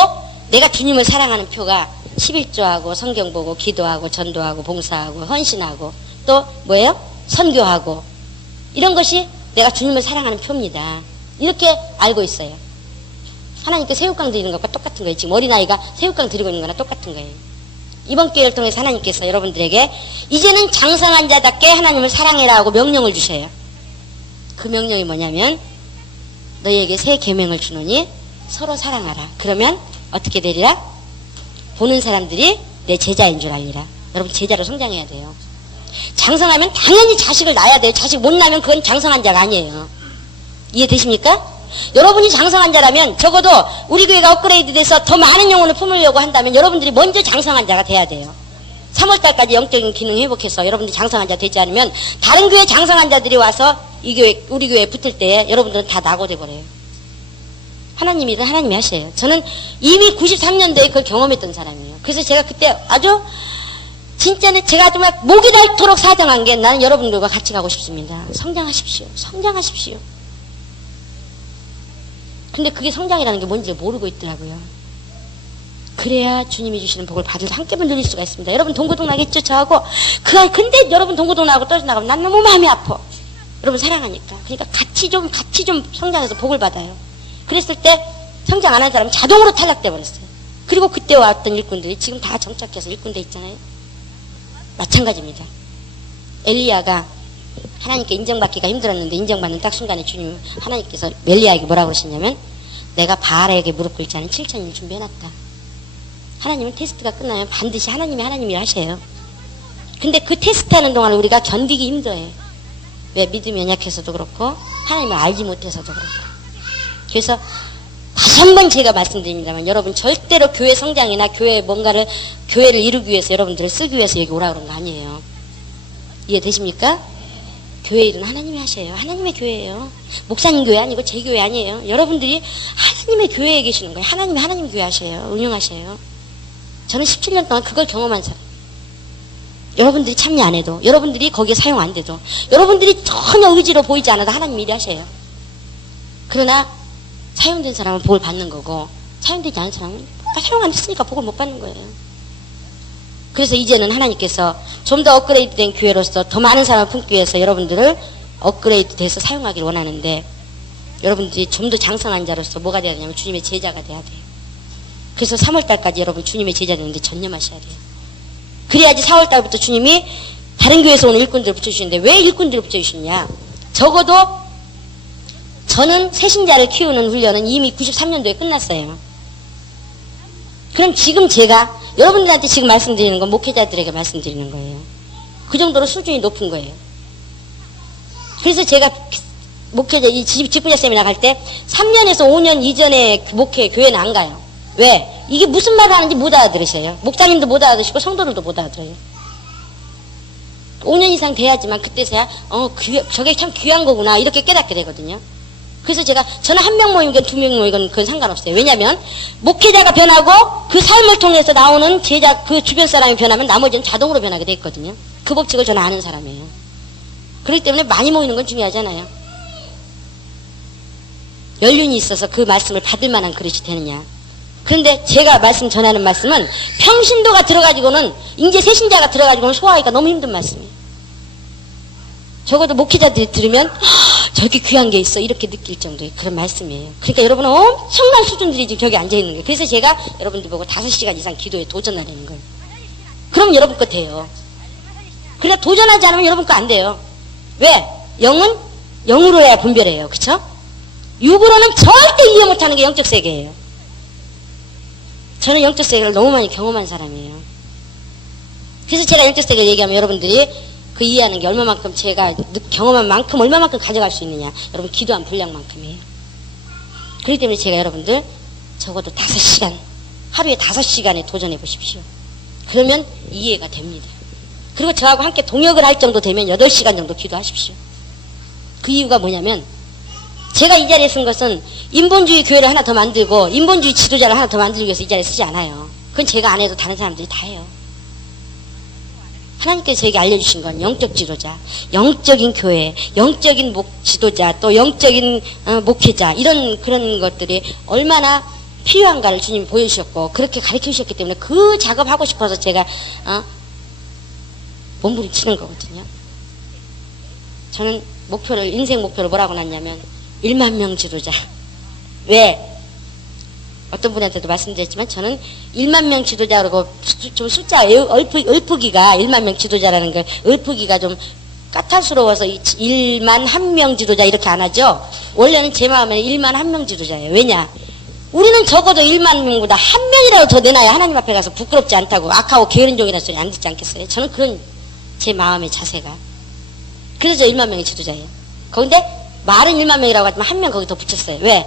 내가 주님을 사랑하는 표가 11조하고 성경 보고 기도하고 전도하고 봉사하고 헌신하고 또 뭐예요? 선교하고 이런 것이 내가 주님을 사랑하는 표입니다. 이렇게 알고 있어요. 하나님께 새우깡 드리는 것과 똑같은 거예요. 지금 어린아이가 새우깡 드리고 있는 거나 똑같은 거예요. 이번 기회를 통해서 하나님께서 여러분들에게 이제는 장성한 자답게 하나님을 사랑해라 하고 명령을 주셔요. 그 명령이 뭐냐면 너희에게 새 계명을 주노니 서로 사랑하라. 그러면 어떻게 되리라? 보는 사람들이 내 제자인 줄 알리라. 여러분 제자로 성장해야 돼요. 장성하면 당연히 자식을 낳아야 돼요. 자식 못 낳으면 그건 장성한 자가 아니에요. 이해되십니까? 여러분이 장성한 자라면 적어도 우리 교회가 업그레이드 돼서 더 많은 영혼을 품으려고 한다면 여러분들이 먼저 장성한 자가 돼야 돼요. 3월달까지 영적인 기능 회복해서 여러분들이 장성한 자 되지 않으면 다른 교회 장성한 자들이 와서 이 교회, 우리 교회에 붙을 때 여러분들은 다 낙오돼 버려요. 하나님이 일은 하나님이 하셔요. 저는 이미 93년도에 그걸 경험했던 사람이에요. 그래서 제가 그때 아주 진짜는 제가 정말 목이 닳도록 사정한 게 나는 여러분들과 같이 가고 싶습니다. 성장하십시오. 성장하십시오. 근데 그게 성장이라는 게 뭔지 모르고 있더라고요. 그래야 주님이 주시는 복을 받을 함께 누릴 수가 있습니다. 여러분 동고동락했죠 저하고. 근데 여러분 동고동락하고 떨어져 나가면 난 너무 마음이 아파. 여러분 사랑하니까. 그러니까 같이 좀 성장해서 복을 받아요. 그랬을 때 성장 안 한 사람은 자동으로 탈락돼 버렸어요. 그리고 그때 왔던 일꾼들이 지금 다 정착해서 일꾼돼 있잖아요. 마찬가지입니다. 엘리야가 하나님께 인정받기가 힘들었는데 인정받는 딱 순간에 주님 하나님께서 엘리야에게 뭐라고 그러셨냐면 내가 바알에게 무릎 꿇지 않은 7,000일 준비해놨다. 하나님은 테스트가 끝나면 반드시 하나님이 하나님이라 하셔요. 근데 그 테스트하는 동안 우리가 견디기 힘들어요. 왜? 믿음이 연약해서도 그렇고 하나님을 알지 못해서도 그렇고. 그래서 다시 한번 제가 말씀드립니다만 여러분 절대로 교회 성장이나 교회를 이루기 위해서 여러분들을 쓰기 위해서 여기 오라 그런 거 아니에요. 이해되십니까? 교회 일은 하나님이 하셔요. 하나님의 교회예요. 목사님 교회 아니고 제 교회 아니에요. 여러분들이 하나님의 교회에 계시는 거예요. 하나님 교회 하셔요. 운영하셔요. 저는 17년 동안 그걸 경험한 사람. 여러분들이 참여 안 해도, 여러분들이 거기에 사용 안 돼도, 여러분들이 전혀 의지로 보이지 않아도 하나님 일이 하셔요. 그러나 사용된 사람은 복을 받는 거고 사용되지 않은 사람은 사용 안 됐으니까 복을 못 받는 거예요. 그래서 이제는 하나님께서 좀 더 업그레이드된 교회로서 더 많은 사람을 품기 위해서 여러분들을 업그레이드 돼서 사용하기를 원하는데 여러분들이 좀 더 장성한 자로서 뭐가 돼야 되냐면 주님의 제자가 돼야 돼요. 그래서 3월달까지 여러분 주님의 제자 되는데 전념하셔야 돼요. 그래야지 4월달부터 주님이 다른 교회에서 오는 일꾼들을 붙여주시는데 왜 일꾼들을 붙여주시냐? 적어도 저는 새신자를 키우는 훈련은 이미 93년도에 끝났어요. 그럼 지금 제가 여러분들한테 지금 말씀드리는 건 목회자들에게 말씀드리는 거예요. 그 정도로 수준이 높은 거예요. 그래서 제가 목회자, 이 직분자 세미나 갈 때 3년에서 5년 이전에 목회, 교회는 안 가요. 왜? 이게 무슨 말을 하는지 못 알아들으셔요. 목사님도 못 알아들으시고 성도들도 못 알아들어요. 5년 이상 돼야지만 그때서야 저게 참 귀한 거구나 이렇게 깨닫게 되거든요. 그래서 저는 한 명 모이건 두 명 모이건 그건 상관없어요. 왜냐하면 목회자가 변하고 그 삶을 통해서 나오는 제자 그 주변 사람이 변하면 나머지는 자동으로 변하게 돼 있거든요. 그 법칙을 저는 아는 사람이에요. 그렇기 때문에 많이 모이는 건 중요하잖아요. 연륜이 있어서 그 말씀을 받을 만한 그릇이 되느냐. 그런데 제가 전하는 말씀은 평신도가 들어가지고는 이제 새신자가 들어가지고는 소화하기가 너무 힘든 말씀이에요. 적어도 목회자들이 들으면 저렇게 귀한 게 있어 이렇게 느낄 정도의 그런 말씀이에요. 그러니까 여러분은 엄청난 수준들이 지금 저기 앉아있는 거예요. 그래서 제가 여러분들 보고 5시간 이상 기도에 도전하라는 거예요. 그럼 여러분 거 돼요. 그러나 도전하지 않으면 여러분 거 안 돼요. 왜? 영은 영으로 해야 분별해요. 그쵸? 육으로는 절대 이해 못하는 게 영적 세계예요. 저는 영적 세계를 너무 많이 경험한 사람이에요. 그래서 제가 영적 세계를 얘기하면 여러분들이 그 이해하는 게 얼마만큼 제가 경험한 만큼 얼마만큼 가져갈 수 있느냐. 여러분 기도한 분량만큼이에요. 그렇기 때문에 제가 여러분들 적어도 5시간, 하루에 5시간에 도전해 보십시오. 그러면 이해가 됩니다. 그리고 저하고 함께 동역을 할 정도 되면 8시간 정도 기도하십시오. 그 이유가 뭐냐면 제가 이 자리에 쓴 것은 인본주의 교회를 하나 더 만들고 인본주의 지도자를 하나 더 만들기 위해서 이 자리에 쓰지 않아요. 그건 제가 안 해도 다른 사람들이 다 해요. 하나님께서 저에게 알려주신 건 영적 지도자, 영적인 교회, 영적인 지도자, 또 영적인 목회자 이런 그런 것들이 얼마나 필요한가를 주님이 보여주셨고 그렇게 가르쳐 주셨기 때문에 그 작업하고 싶어서 제가 몸부림치는 거거든요. 저는 목표를 인생 목표를 뭐라고 놨냐면 1만 명 지도자. 왜? 어떤 분한테도 말씀드렸지만 저는 1만 명 지도자라고 좀 숫자 읊기가 1만 명 지도자라는 걸 읊기가 좀 까탈스러워서 1만 1명 지도자 이렇게 안 하죠. 원래는 제 마음에는 1만 1명 지도자예요. 왜냐? 우리는 적어도 1만 명보다 1명이라도 더 내놔야 하나님 앞에 가서 부끄럽지 않다고 악하고 게으른종이라는 소리 안 듣지 않겠어요? 저는 그런 제 마음의 자세가. 그래서 1만 명의 지도자예요. 그런데 말은 1만 명이라고 하지만 1명 거기 더 붙였어요. 왜?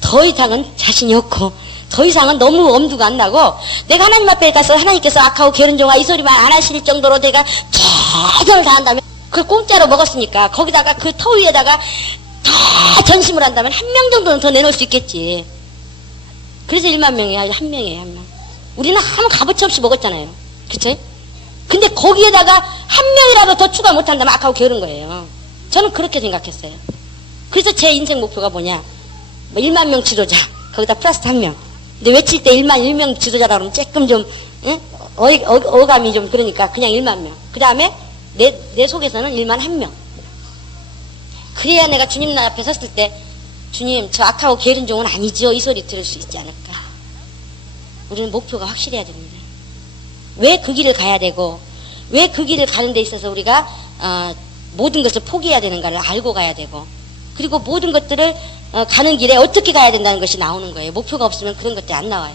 더 이상은 자신이 없고 더 이상은 너무 엄두가 안 나고 내가 하나님 앞에 가서 하나님께서 악하고 게으른종아 이 소리만 안 하실 정도로 내가 최선을 다한다면 그걸 공짜로 먹었으니까 거기다가 그 터 위에다가 다 전심을 한다면 1명 정도는 더 내놓을 수 있겠지. 그래서 1만 명이야. 1명이에요. 1명. 우리는 아무 값어치 없이 먹었잖아요. 그쵸? 근데 거기에다가 1명이라도 더 추가 못한다면 악하고 게으른 거예요. 저는 그렇게 생각했어요. 그래서 제 인생 목표가 뭐냐? 1만 명 지도자. 거기다 플러스 1명. 근데 외칠 때 1만 1명 지도자라고 하면 조금 좀, 응? 어감이 좀 그러니까 그냥 1만 명. 그 다음에 내 속에서는 1만 1명. 그래야 내가 주님 앞에 섰을 때, 주님, 저 악하고 게으른 종은 아니죠. 이 소리 들을 수 있지 않을까. 우리는 목표가 확실해야 됩니다. 왜 그 길을 가야 되고, 왜 그 길을 가는 데 있어서 우리가, 모든 것을 포기해야 되는가를 알고 가야 되고, 그리고 모든 것들을 가는 길에 어떻게 가야 된다는 것이 나오는 거예요. 목표가 없으면 그런 것들이 안 나와요.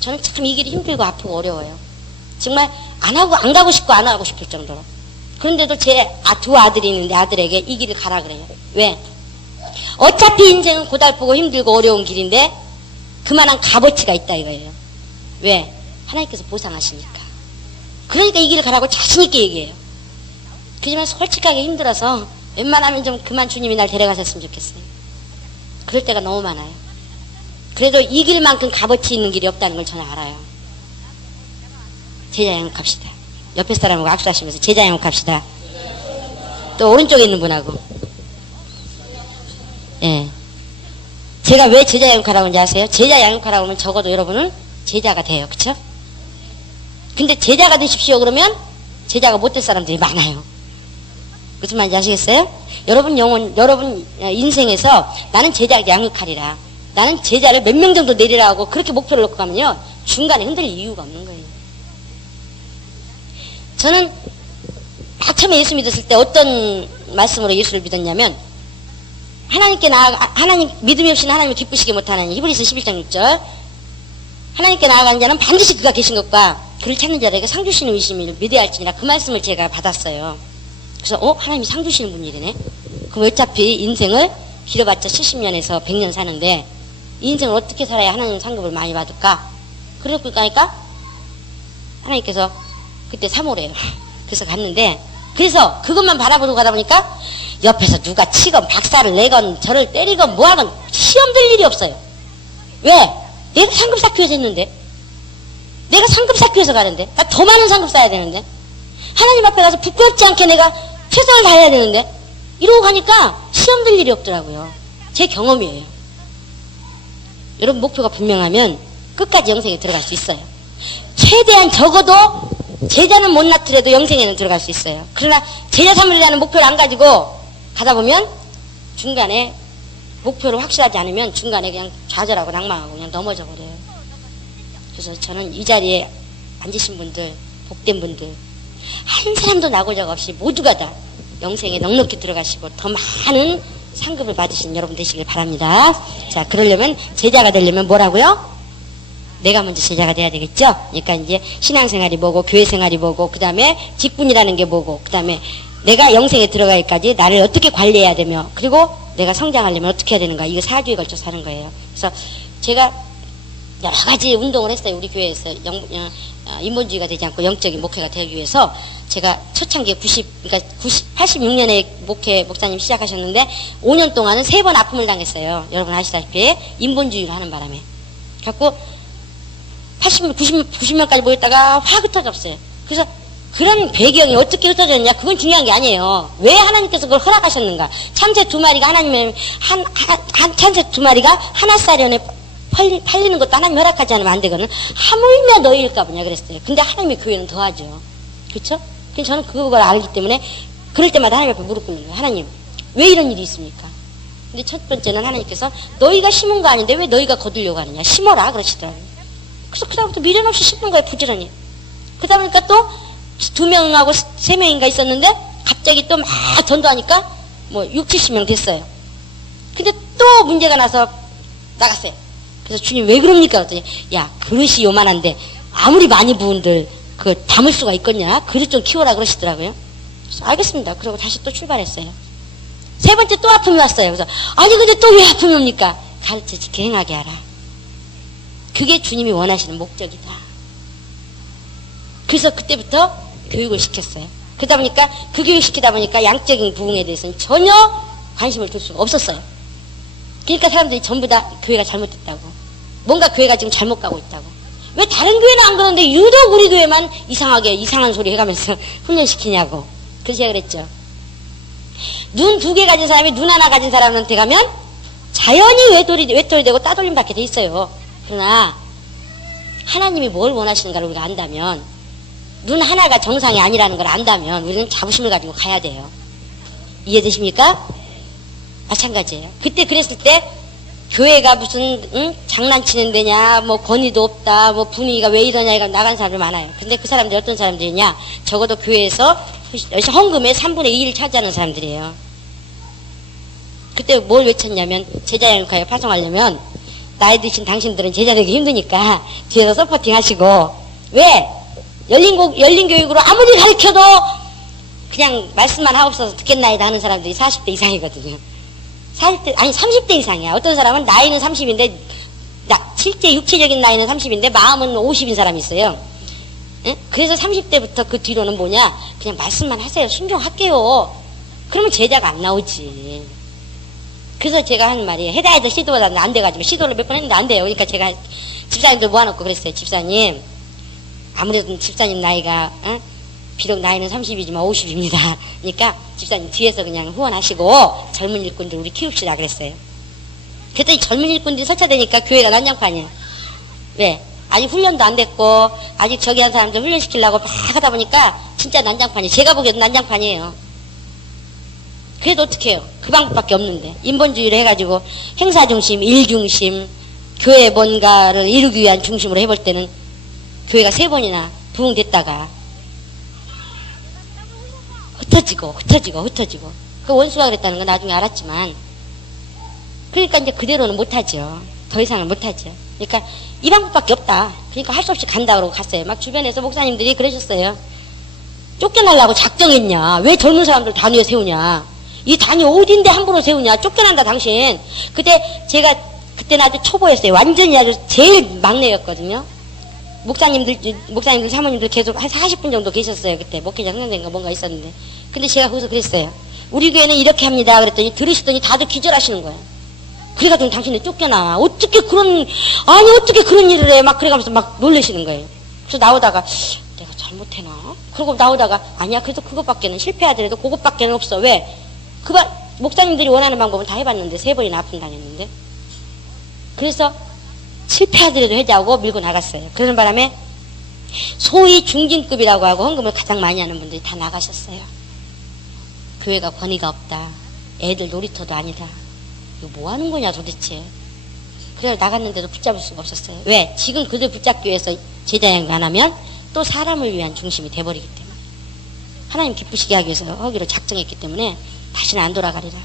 저는 참 이 길이 힘들고 아프고 어려워요. 정말 안 가고 싶고 안 하고 싶을 정도로. 그런데도 제 두 아들이 있는데 아들에게 이 길을 가라 그래요. 왜? 어차피 인생은 고달프고 힘들고 어려운 길인데 그만한 값어치가 있다 이거예요. 왜? 하나님께서 보상하시니까. 그러니까 이 길을 가라고 자신있게 얘기해요. 그지만 솔직하게 힘들어서 웬만하면 좀 그만 주님이 날 데려가셨으면 좋겠어요. 그럴 때가 너무 많아요. 그래도 이 길만큼 값어치 있는 길이 없다는 걸 저는 알아요. 제자 양육합시다. 옆에 사람하고 악수하시면서 제자 양육합시다. 또 오른쪽에 있는 분하고. 예. 제가 왜 제자 양육하라고 하는지 아세요? 제자 양육하라고 하면 적어도 여러분은 제자가 돼요. 그쵸? 근데 제자가 되십시오 그러면 제자가 못 될 사람들이 많아요. 무슨 말인지 아시겠어요? 여러분 여러분 인생에서 나는 제자를 양육하리라. 나는 제자를 몇 명 정도 내리라 하고 그렇게 목표를 놓고 가면요. 중간에 흔들릴 이유가 없는 거예요. 저는 처음에 예수 믿었을 때 어떤 말씀으로 예수를 믿었냐면 하나님 믿음이 없이는 하나님을 기쁘시게 못하나니 히브리서 11장 6절 하나님께 나아가는 자는 반드시 그가 계신 것과 그를 찾는 자들에게 상 주시는 의심을 믿어야 할지니라 그 말씀을 제가 받았어요. 그래서 하나님이 상 주시는 분이네. 그럼 어차피 인생을 길어봤자 70년에서 100년 사는데 이 인생을 어떻게 살아야 하나님 상급을 많이 받을까? 그러니까 하나님께서 그때 3월에요. 그래서 갔는데 그래서 그것만 바라보고 가다 보니까 옆에서 누가 치건 박살을 내건 저를 때리건 뭐하건 시험 들 일이 없어요. 왜? 내가 상급 쌓기 위해서 했는데 내가 상급 쌓기 위해서 가는데 나 더 많은 상급 쌓아야 되는데 하나님 앞에 가서 부끄럽지 않게 내가 최선을 다해야 되는데 이러고 가니까 시험 들 일이 없더라고요. 제 경험이에요. 여러분 목표가 분명하면 끝까지 영생에 들어갈 수 있어요. 최대한 적어도 제자는 못 낳더라도 영생에는 들어갈 수 있어요. 그러나 제자 삼으리라는 목표를 안 가지고 가다 보면 중간에 목표를 확실하지 않으면 중간에 그냥 좌절하고 낭망하고 그냥 넘어져 버려요. 그래서 저는 이 자리에 앉으신 분들, 복된 분들 한 사람도 나고자가 없이 모두가 다 영생에 넉넉히 들어가시고 더 많은 상급을 받으시는 여러분 되시길 바랍니다. 자, 그러려면 제자가 되려면 뭐라고요? 내가 먼저 제자가 돼야 되겠죠? 그러니까 이제 신앙생활이 뭐고 교회 생활이 뭐고 그 다음에 직분이라는 게 뭐고 그 다음에 내가 영생에 들어가기까지 나를 어떻게 관리해야 되며 그리고 내가 성장하려면 어떻게 해야 되는가 이거 사주에 걸쳐서 하는 거예요. 그래서 제가 여러 가지 운동을 했어요. 우리 교회에서 인본주의가 되지 않고 영적인 목회가 되기 위해서 제가 초창기에 86년에 목사님 시작하셨는데 5년 동안은 3번 아픔을 당했어요. 여러분 아시다시피 인본주의를 하는 바람에. 갖고 90년까지 모였다가 확 흩어졌어요. 그래서 그런 배경이 어떻게 흩어졌냐 그건 중요한 게 아니에요. 왜 하나님께서 그걸 허락하셨는가. 참새 2마리가 하나님의 한 참새 2마리가 하나사련에 팔리는 것도 하나님 허락하지 않으면 안 되거든. 하물며 너희일까 보냐 그랬어요. 근데 하나님의 교회는 더하죠. 그렇죠? 그래서 저는 그걸 알기 때문에 그럴 때마다 하나님 앞에 무릎 꿇는 거예요. 하나님 왜 이런 일이 있습니까? 근데 첫 번째는 하나님께서 너희가 심은 거 아닌데 왜 너희가 거두려고 하느냐. 심어라 그러시더라고요. 그래서 그 다음부터 미련 없이 심는 거예요. 부지런히. 그러다 보니까 또 2명하고 3명인가 있었는데 갑자기 또 막 전도하니까 뭐 60-70명 됐어요. 근데 또 문제가 나서 나갔어요. 그래서 주님 왜 그럽니까? 그랬더니 야 그릇이 요만한데 아무리 많이 부은들 그 담을 수가 있겠냐? 그릇 좀 키워라 그러시더라고요. 그래서 알겠습니다. 그러고 다시 또 출발했어요. 3번째 또 아픔이 왔어요. 그래서 아니 근데 또 왜 아픔이 옵니까? 가르쳐 지켜 행하게 하라. 그게 주님이 원하시는 목적이다. 그래서 그때부터 교육을 시켰어요. 그러다 보니까 그 교육 시키다 보니까 양적인 부흥에 대해서는 전혀 관심을 둘 수가 없었어요. 그러니까 사람들이 전부 다 교회가 잘못됐다고. 뭔가 교회가 지금 잘못 가고 있다고. 왜 다른 교회는 안 그러는데 유독 우리 교회만 이상하게 이상한 소리 해가면서 훈련시키냐고. 그래서 제가 그랬죠. 눈 2개 가진 사람이 눈 하나 가진 사람한테 가면 자연히 외톨이되고 따돌림 받게 돼 있어요. 그러나 하나님이 뭘 원하시는가를 우리가 안다면 눈 하나가 정상이 아니라는 걸 안다면 우리는 자부심을 가지고 가야 돼요. 이해되십니까? 마찬가지예요. 그때 그랬을 때 교회가 무슨 장난치는 데냐 뭐 권위도 없다 뭐 분위기가 왜 이러냐 이가 나간 사람들 많아요. 근데 그 사람들이 어떤 사람들이냐 적어도 교회에서 헌금의 3분의 2를 차지하는 사람들이에요. 그때 뭘 외쳤냐면 제자양육하여 파송하려면 나이 드신 당신들은 제자 되기 힘드니까 뒤에서 서포팅 하시고 왜? 열린 교육으로 아무리 가르쳐도 그냥 말씀만 하옵소서 듣겠나이다 하는 사람들이 40대 이상이거든요. 40대, 아니 30대 이상이야. 어떤 사람은 나이는 30인데 실제 육체적인 나이는 30인데 마음은 50인 사람이 있어요. 에? 그래서 30대부터 그 뒤로는 뭐냐 그냥 말씀만 하세요. 순종할게요. 그러면 제자가 안 나오지. 그래서 제가 한 말이 해다 해도 시도가 안 돼가지고 시도를 몇 번 했는데 안 돼요. 그러니까 제가 집사님들 모아놓고 그랬어요. 집사님 아무래도 집사님 나이가 비록 나이는 30이지만 50입니다. 그러니까 집사님 뒤에서 그냥 후원하시고 젊은 일꾼들 우리 키웁시다 그랬어요. 그랬더니 젊은 일꾼들이 설치되니까 교회가 난장판이에요. 왜? 아직 훈련도 안 됐고 아직 저기 한 사람들 훈련시키려고 막 하다 보니까 진짜 난장판이에요. 제가 보기에도 난장판이에요. 그래도 어떻게 해요? 그 방법밖에 없는데 인본주의를 해가지고 행사중심, 일중심 교회 뭔가를 이루기 위한 중심으로 해볼 때는 교회가 3번이나 부흥됐다가 흩어지고 그 원수가 그랬다는 건 나중에 알았지만 그러니까 이제 그대로는 못하죠. 더 이상은 못하죠. 그러니까 이 방법밖에 없다. 그러니까 할 수 없이 간다 그러고 갔어요. 막 주변에서 목사님들이 그러셨어요. 쫓겨나려고 작정했냐. 왜 젊은 사람들 단위에 세우냐. 이 단위 어딘데 함부로 세우냐. 쫓겨난다 당신. 그때는 아주 초보였어요. 완전히 아주 제일 막내였거든요. 목사님들 사모님들 계속 한 40분 정도 계셨어요. 그때 목회자 선생님과 뭔가 있었는데. 근데 제가 거기서 그랬어요. 우리 교회는 이렇게 합니다. 그랬더니 들으시더니 다들 기절하시는 거예요. 그래가지고 당신이 쫓겨나. 어떻게 그런 일을 해. 막 그래가면서 막 놀라시는 거예요. 그래서 나오다가 내가 잘못해나? 그러고 나오다가 아니야. 그래도 그것밖에는 실패하더라도 그것밖에는 없어. 왜? 목사님들이 원하는 방법은 다 해봤는데 3번이나 아픔 당했는데. 그래서 실패하더라도 해자고 밀고 나갔어요. 그러는 바람에 소위 중진급이라고 하고 헌금을 가장 많이 하는 분들이 다 나가셨어요. 교회가 권위가 없다. 애들 놀이터도 아니다. 이거 뭐 하는 거냐 도대체. 그래서 나갔는데도 붙잡을 수가 없었어요. 왜? 지금 그들 붙잡기 위해서 제자양육 안 하면 또 사람을 위한 중심이 돼버리기 때문에. 하나님 기쁘시게 하기 위해서 하기로 작정했기 때문에 다시는 안 돌아가리라.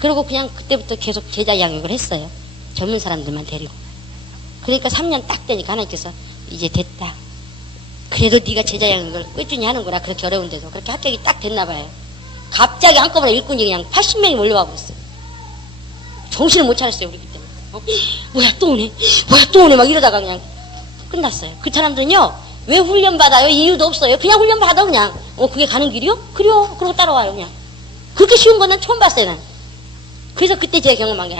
그리고 그냥 그때부터 계속 제자 양육을 했어요. 젊은 사람들만 데리고. 그러니까 3년 딱 되니까 하나님께서 이제 됐다. 그래도 네가 제자 양육을 꾸준히 하는구나. 그렇게 어려운데도. 그렇게 합격이 딱 됐나 봐요. 갑자기 한꺼번에 일꾼이 그냥 80명이 몰려와 버렸어요. 정신을 못 차렸어요. 우리 그때. 뭐야 또 오네. 뭐야 또 오네. 막 이러다가 그냥 끝났어요. 그 사람들은요. 왜 훈련 받아요? 이유도 없어요. 그냥 훈련 받아 그냥. 그게 가는 길이요? 그래요. 그러고 따라와요 그냥. 그렇게 쉬운 건 난 처음 봤어요. 난. 그래서 그때 제가 경험한 게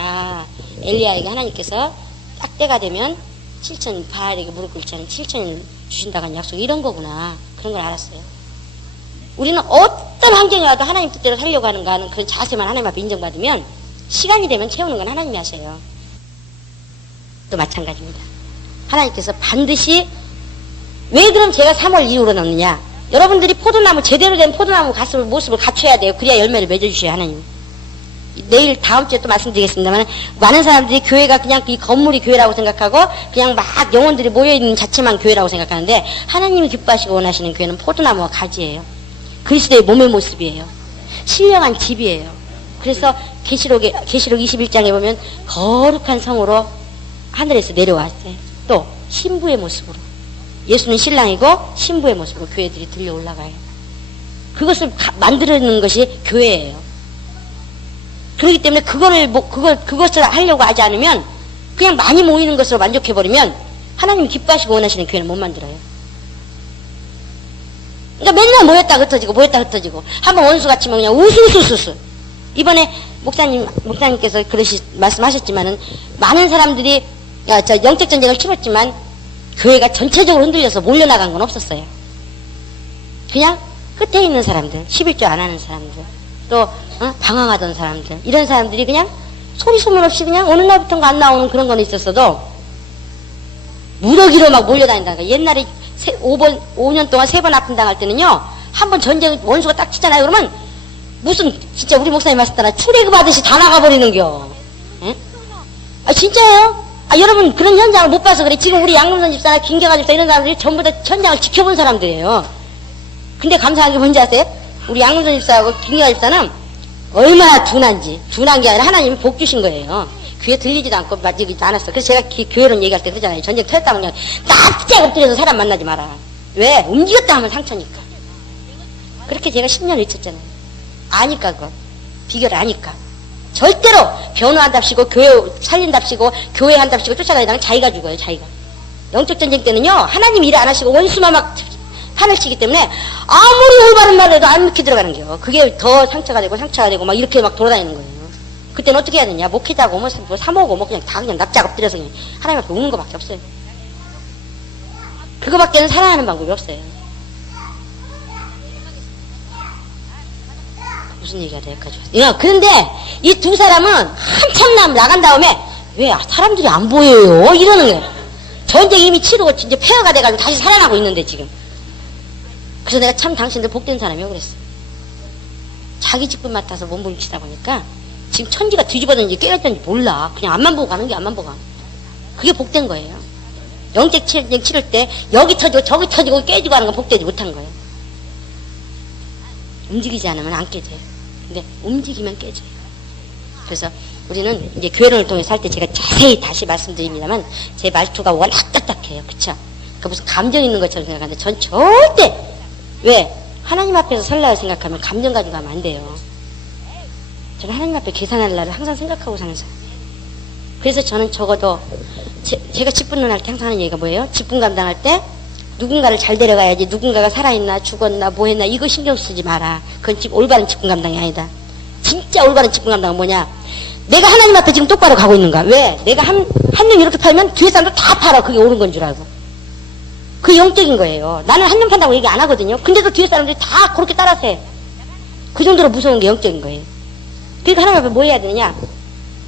엘리야에게 하나님께서 딱 때가 되면 7천 바알에게 무릎 꿇지 않은 7천을 주신다는 약속이 이런 거구나. 그런 걸 알았어요. 우리는 어떤 환경이 와도 하나님 뜻대로 살려고 하는가 하는 그런 자세만 하나님 앞에 인정받으면 시간이 되면 채우는 건 하나님이 하세요. 또 마찬가지입니다. 하나님께서 반드시 왜 그럼 제가 3월 이후로 넣느냐. 여러분들이 포도나무 제대로 된 포도나무 모습을 갖춰야 돼요. 그래야 열매를 맺어주셔요. 하나님. 내일 다음 주에 또 말씀드리겠습니다만 많은 사람들이 교회가 그냥 이 건물이 교회라고 생각하고 그냥 막 영혼들이 모여있는 자체만 교회라고 생각하는데 하나님이 기뻐하시고 원하시는 교회는 포도나무와 가지예요. 그리스도의 몸의 모습이에요. 신령한 집이에요. 그래서 계시록 21장에 보면 거룩한 성으로 하늘에서 내려왔어요. 또 신부의 모습으로 예수는 신랑이고 신부의 모습으로 교회들이 들려 올라가요. 그것을 만드는 것이 교회예요. 그렇기 때문에 그것을 하려고 하지 않으면 그냥 많이 모이는 것으로 만족해버리면 하나님이 기뻐하시고 원하시는 교회는 못 만들어요. 그러니까 맨날 모였다 흩어지고 한번 원수같이 막 그냥 우수수수수. 이번에 목사님께서 말씀하셨지만은 많은 사람들이 영적 전쟁을 치렀지만 교회가 전체적으로 흔들려서 몰려나간 건 없었어요. 그냥 끝에 있는 사람들, 11조 안 하는 사람들, 또 방황하던 사람들, 이런 사람들이 그냥 소리 소문 없이 그냥 어느 날부터인가 안 나오는 그런 건 있었어도 무더기로 막 몰려다닌다는 거예요. 옛날에 5년 동안 3번 아픔 당할 때는요, 한 번 전쟁 원수가 딱 치잖아요. 그러면 무슨 진짜 우리 목사님 말씀따라 출애굽 하듯이 다 나가버리는겨. 예? 진짜예요? 여러분 그런 현장을 못 봐서 그래. 지금 우리 양금선 집사나 김경아 집사 이런 사람들이 전부 다 현장을 지켜본 사람들이에요. 근데 감사한 게 뭔지 아세요? 우리 양금선 집사하고 김경아 집사는 얼마나 둔한 게 아니라 하나님이 복 주신 거예요. 귀에 들리지도 않고 맞지도 않았어. 그래서 제가 교회론 얘기할 때 그러잖아요. 전쟁 터졌다면 그냥 납작 엎드려서 사람 만나지 마라. 왜? 움직였다 하면 상처니까. 그렇게 제가 10년을 잊혔잖아요. 아니까 그거. 비결을 아니까. 절대로 변호한답시고 교회 살린답시고 교회 한답시고 쫓아다니다가 자기가 죽어요. 자기가. 영적 전쟁 때는요. 하나님 일을 안 하시고 원수만 막 판을 치기 때문에 아무리 올바른 말을 해도 안 믿게 들어가는 거예요. 그게 더 상처가 되고 막 이렇게 막 돌아다니는 거예요. 그때는 어떻게 해야 되냐. 목회자고 뭐 사모고 뭐 그냥 다 그냥 납작 엎드려서 그냥 하나님 앞에 우는 것밖에 없어요. 그거밖에는 살아나는 방법이 없어요. 무슨 얘기가 될까? 그런데 이 두 사람은 한참 나간 다음에 왜 사람들이 안 보여요? 이러는 거예요. 전쟁 이미 치르고 이제 폐허가 돼가지고 다시 살아나고 있는데 지금. 그래서 내가 참 당신들 복된 사람이요 그랬어. 자기 직분 맡아서 몸부림치다 보니까 지금 천지가 뒤집어졌는지 깨졌는지 몰라. 그냥 앞만 보고 가는 게 앞만 보고 가는. 그게 복된 거예요. 영적 전쟁 치를 때 여기 터지고 저기 터지고 깨지고 하는 건 복되지 못한 거예요. 움직이지 않으면 안 깨져요. 근데 움직이면 깨져요. 그래서 우리는 이제 교회론을 통해서 할 때 제가 자세히 다시 말씀드립니다만 제 말투가 워낙 딱딱해요. 그쵸? 그 무슨 감정 있는 것처럼 생각하는데 전 절대 왜? 하나님 앞에서 설날을 생각하면 감정 가지고 가면 안 돼요. 저는 하나님 앞에 계산할 날을 항상 생각하고 사는 사람. 그래서 저는 적어도 제가 직분론 할 때 항상 하는 얘기가 뭐예요? 직분 감당할 때 누군가를 잘 데려가야지. 누군가가 살아있나 죽었나 뭐 했나 이거 신경 쓰지 마라. 그건 올바른 직분 감당이 아니다. 진짜 올바른 직분 감당은 뭐냐? 내가 하나님 앞에 지금 똑바로 가고 있는가? 왜? 내가 한 명 이렇게 팔면 뒤에 사람도 다 팔아. 그게 옳은 건 줄 알고. 그게 영적인 거예요. 나는 한 명 판다고 얘기 안 하거든요. 근데도 뒤에 사람들이 다 그렇게 따라서 해. 그 정도로 무서운 게 영적인 거예요. 그러니까 하나님 앞에 뭐 해야 되느냐?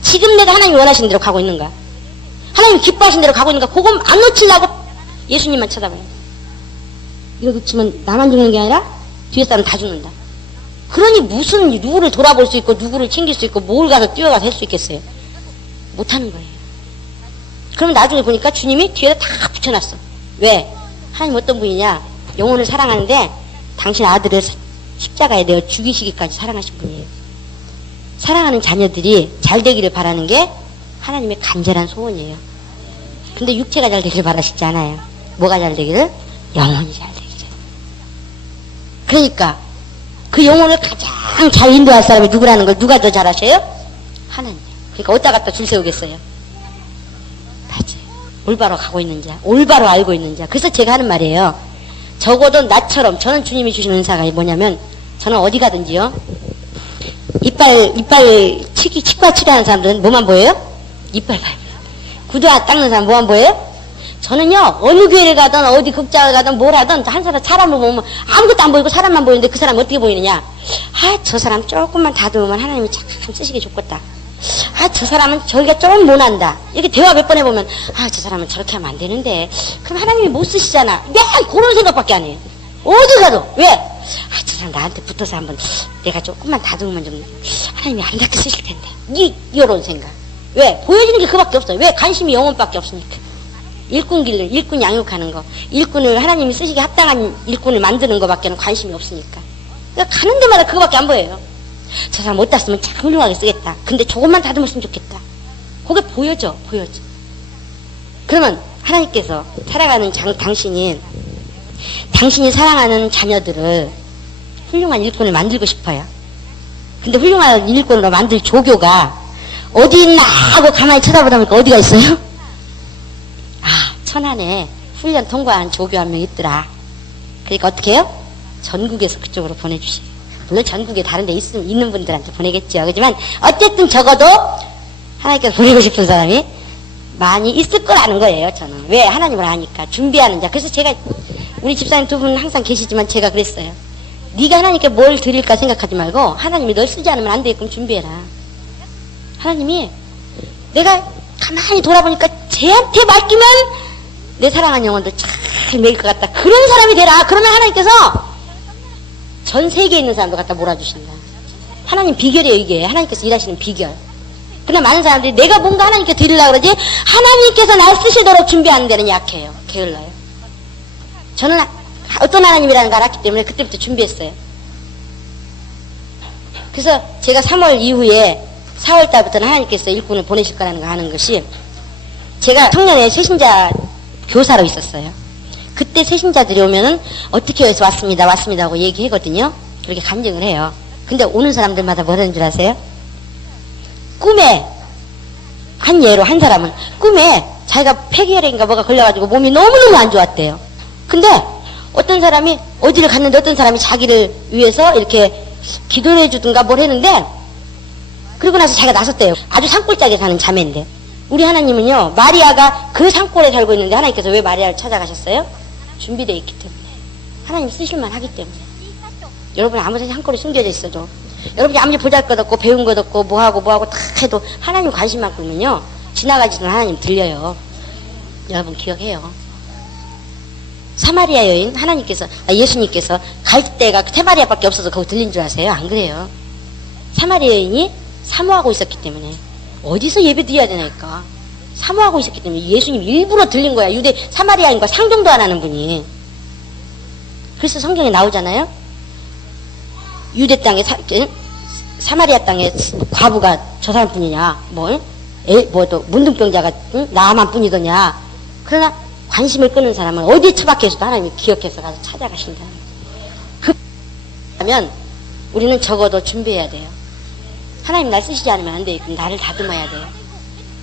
지금 내가 하나님이 원하시는 대로 가고 있는가? 하나님이 기뻐하시는 대로 가고 있는가? 그거 안 놓치려고 예수님만 쳐다봐요. 이거 놓치면 나만 죽는 게 아니라 뒤에 사람 다 죽는다. 그러니 무슨 누구를 돌아볼 수 있고 누구를 챙길 수 있고 뭘 가서 뛰어가서 할 수 있겠어요? 못하는 거예요. 그러면 나중에 보니까 주님이 뒤에다 다 붙여놨어. 왜? 하나님 어떤 분이냐? 영혼을 사랑하는데 당신 아들을 십자가에 내어 죽이시기까지 사랑하신 분이에요. 사랑하는 자녀들이 잘 되기를 바라는 게 하나님의 간절한 소원이에요. 근데 육체가 잘 되기를 바라시지 않아요. 뭐가 잘 되기를? 영혼이 잘 되기를. 그러니까 그 영혼을 가장 잘 인도할 사람이 누구라는 걸 누가 더 잘하셔요? 하나님. 그러니까 어디다 갖다 줄 세우겠어요? 맞아요. 올바로 가고 있는 자, 올바로 알고 있는 자. 그래서 제가 하는 말이에요. 적어도 나처럼, 저는 주님이 주시는 은사가 뭐냐면, 저는 어디 가든지요, 이빨 치과 치료하는 사람들은 뭐만 보여요? 이빨 밟아요. 구두 닦는 사람 뭐만 보여요? 저는요, 어느 교회를 가든, 어디 극장을 가든, 뭘 하든, 한 사람을 보면 아무것도 안 보이고 사람만 보이는데 그 사람 어떻게 보이느냐? 아, 저 사람 조금만 다듬으면 하나님이 참 쓰시기 좋겠다. 아, 저 사람은 저기가 좀 못한다. 이렇게 대화 몇 번 해보면, 아, 저 사람은 저렇게 하면 안 되는데. 그럼 하나님이 못 쓰시잖아. 맨 그런 생각밖에 안 해요. 어디 가도. 왜? 아, 저 사람 나한테 붙어서 한번 내가 조금만 다듬으면 좀 하나님이 아름답게 쓰실 텐데. 이런 생각. 왜? 보여지는 게 그밖에 없어요. 왜? 관심이 영혼밖에 없으니까. 일꾼 양육하는 거, 일꾼을 하나님이 쓰시기 합당한 일꾼을 만드는 거밖에는 관심이 없으니까. 그러니까 가는 데마다 그거밖에 안 보여요. 저 사람 어디다 쓰면 참 훌륭하게 쓰겠다. 근데 조금만 다듬었으면 좋겠다. 그게 보여져. 그러면 하나님께서 살아가는 당신이 사랑하는 자녀들을 훌륭한 일꾼을 만들고 싶어요. 근데 훌륭한 일꾼으로 만들 조교가 어디 있나 하고 가만히 쳐다보다 보니까 어디가 있어요? 아, 천안에 훈련 통과한 조교 한 명 있더라. 그러니까 어떻게 해요? 전국에서 그쪽으로 보내주세요. 물론 전국에 다른 데 있는 분들한테 보내겠죠. 그렇지만 어쨌든 적어도 하나님께서 보내고 싶은 사람이 많이 있을 거라는 거예요. 저는. 왜? 하나님을 아니까. 준비하는 자. 그래서 제가 우리 집사님 두 분 항상 계시지만 제가 그랬어요. 네가 하나님께 뭘 드릴까 생각하지 말고 하나님이 널 쓰지 않으면 안 되게끔 준비해라. 하나님이 내가 가만히 돌아보니까 쟤한테 맡기면 내 사랑하는 영혼도 잘 먹일 것 같다. 그런 사람이 되라. 그러면 하나님께서 전 세계에 있는 사람도 갖다 몰아주신다. 하나님 비결이에요, 이게. 하나님께서 일하시는 비결. 그러나 많은 사람들이 내가 뭔가 하나님께 드리려고 그러지 하나님께서 날 쓰시도록 준비하는 데는 약해요. 게을러요. 저는 어떤 하나님이라는 걸 알았기 때문에 그때부터 준비했어요. 그래서 제가 3월 이후에 4월 달부터는 하나님께서 일꾼을 보내실 거라는 거 하는 것이, 제가 청년의 새신자 교사로 있었어요. 그때 새신자들이 오면은 어떻게 해서 왔습니다 하고 얘기하거든요. 그렇게 간증을 해요. 근데 오는 사람들마다 뭐라는 줄 아세요? 꿈에, 한 예로 한 사람은 꿈에 자기가 폐기혈인가 뭐가 걸려가지고 몸이 너무너무 안 좋았대요. 근데 어떤 사람이 어디를 갔는데 어떤 사람이 자기를 위해서 이렇게 기도를 해주든가 뭘 했는데, 그러고 나서 자기가 나섰대요. 아주 산골짜기에 사는 자매인데, 우리 하나님은요, 마리아가 그 산골에 살고 있는데 하나님께서 왜 마리아를 찾아가셨어요? 준비되어 있기 때문에. 하나님 쓰실만 하기 때문에. 여러분 아무리 산골에 숨겨져 있어도, 여러분이 아무리 보잘것없고 배운 것 없고 뭐하고 다 해도 하나님 관심만 끌면요, 지나가지는 하나님 들려요. 여러분 기억해요. 사마리아 여인, 예수님께서 갈 데가 사마리아밖에 없어서 거기 들린 줄 아세요? 안 그래요. 사마리아 여인이 사모하고 있었기 때문에. 어디서 예배 드려야 되나니까. 사모하고 있었기 때문에 예수님 일부러 들린 거야. 유대 사마리아인과 상종도 안 하는 분이. 그래서 성경에 나오잖아요. 유대 땅에 사마리아 땅에 과부가 저 사람뿐이냐, 또 문둥병자가 나만 뿐이더냐. 그러나 관심을 끄는 사람은 어디 처박혀서도 하나님이 기억해서 가서 찾아가신다. 그러면 우리는 적어도 준비해야 돼요. 하나님 날 쓰시지 않으면 안 돼요. 나를 다듬어야 돼요.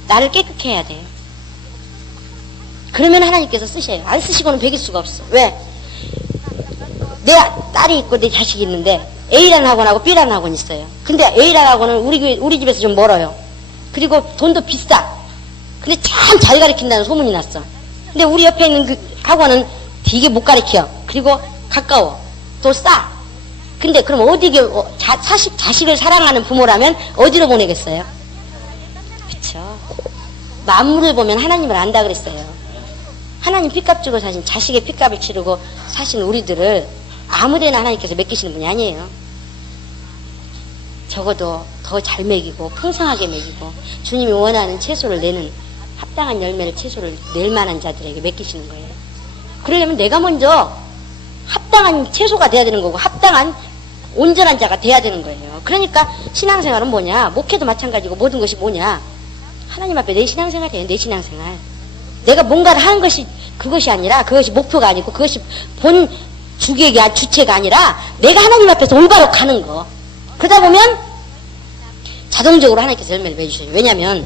나를 깨끗게 해야 돼요. 그러면 하나님께서 쓰셔요. 안 쓰시고는 베길 수가 없어. 왜? 내 딸이 있고 내 자식이 있는데 A라는 학원하고 B라는 학원이 있어요. 근데 A라는 학원은 우리 집에서 좀 멀어요. 그리고 돈도 비싸. 근데 참 잘 가르친다는 소문이 났어. 근데 우리 옆에 있는 그 학원은 되게 못 가르쳐. 그리고 가까워. 또 싸. 근데 그럼 자식을 사랑하는 부모라면 어디로 보내겠어요? 그쵸. 만물을 보면 하나님을 안다 그랬어요. 하나님 핏값 주고 사신, 자식의 핏값을 치르고 사신 우리들을 아무데나 하나님께서 맡기시는 분이 아니에요. 적어도 더 잘 먹이고 풍성하게 먹이고 주님이 원하는 채소를 내는, 합당한 열매를 채소를 낼 만한 자들에게 맡기시는 거예요. 그러려면 내가 먼저 합당한 채소가 돼야 되는 거고, 합당한 온전한 자가 돼야 되는 거예요. 그러니까 신앙생활은 뭐냐? 목회도 마찬가지고 모든 것이 뭐냐? 하나님 앞에 내 신앙생활이에요. 내 신앙생활. 내가 뭔가를 하는 것이 그것이 아니라, 그것이 목표가 아니고, 그것이 본 주객이 주체가 아니라 내가 하나님 앞에서 올바로 가는 거. 그러다 보면 자동적으로 하나님께서 열매를 맺으셔요. 왜냐하면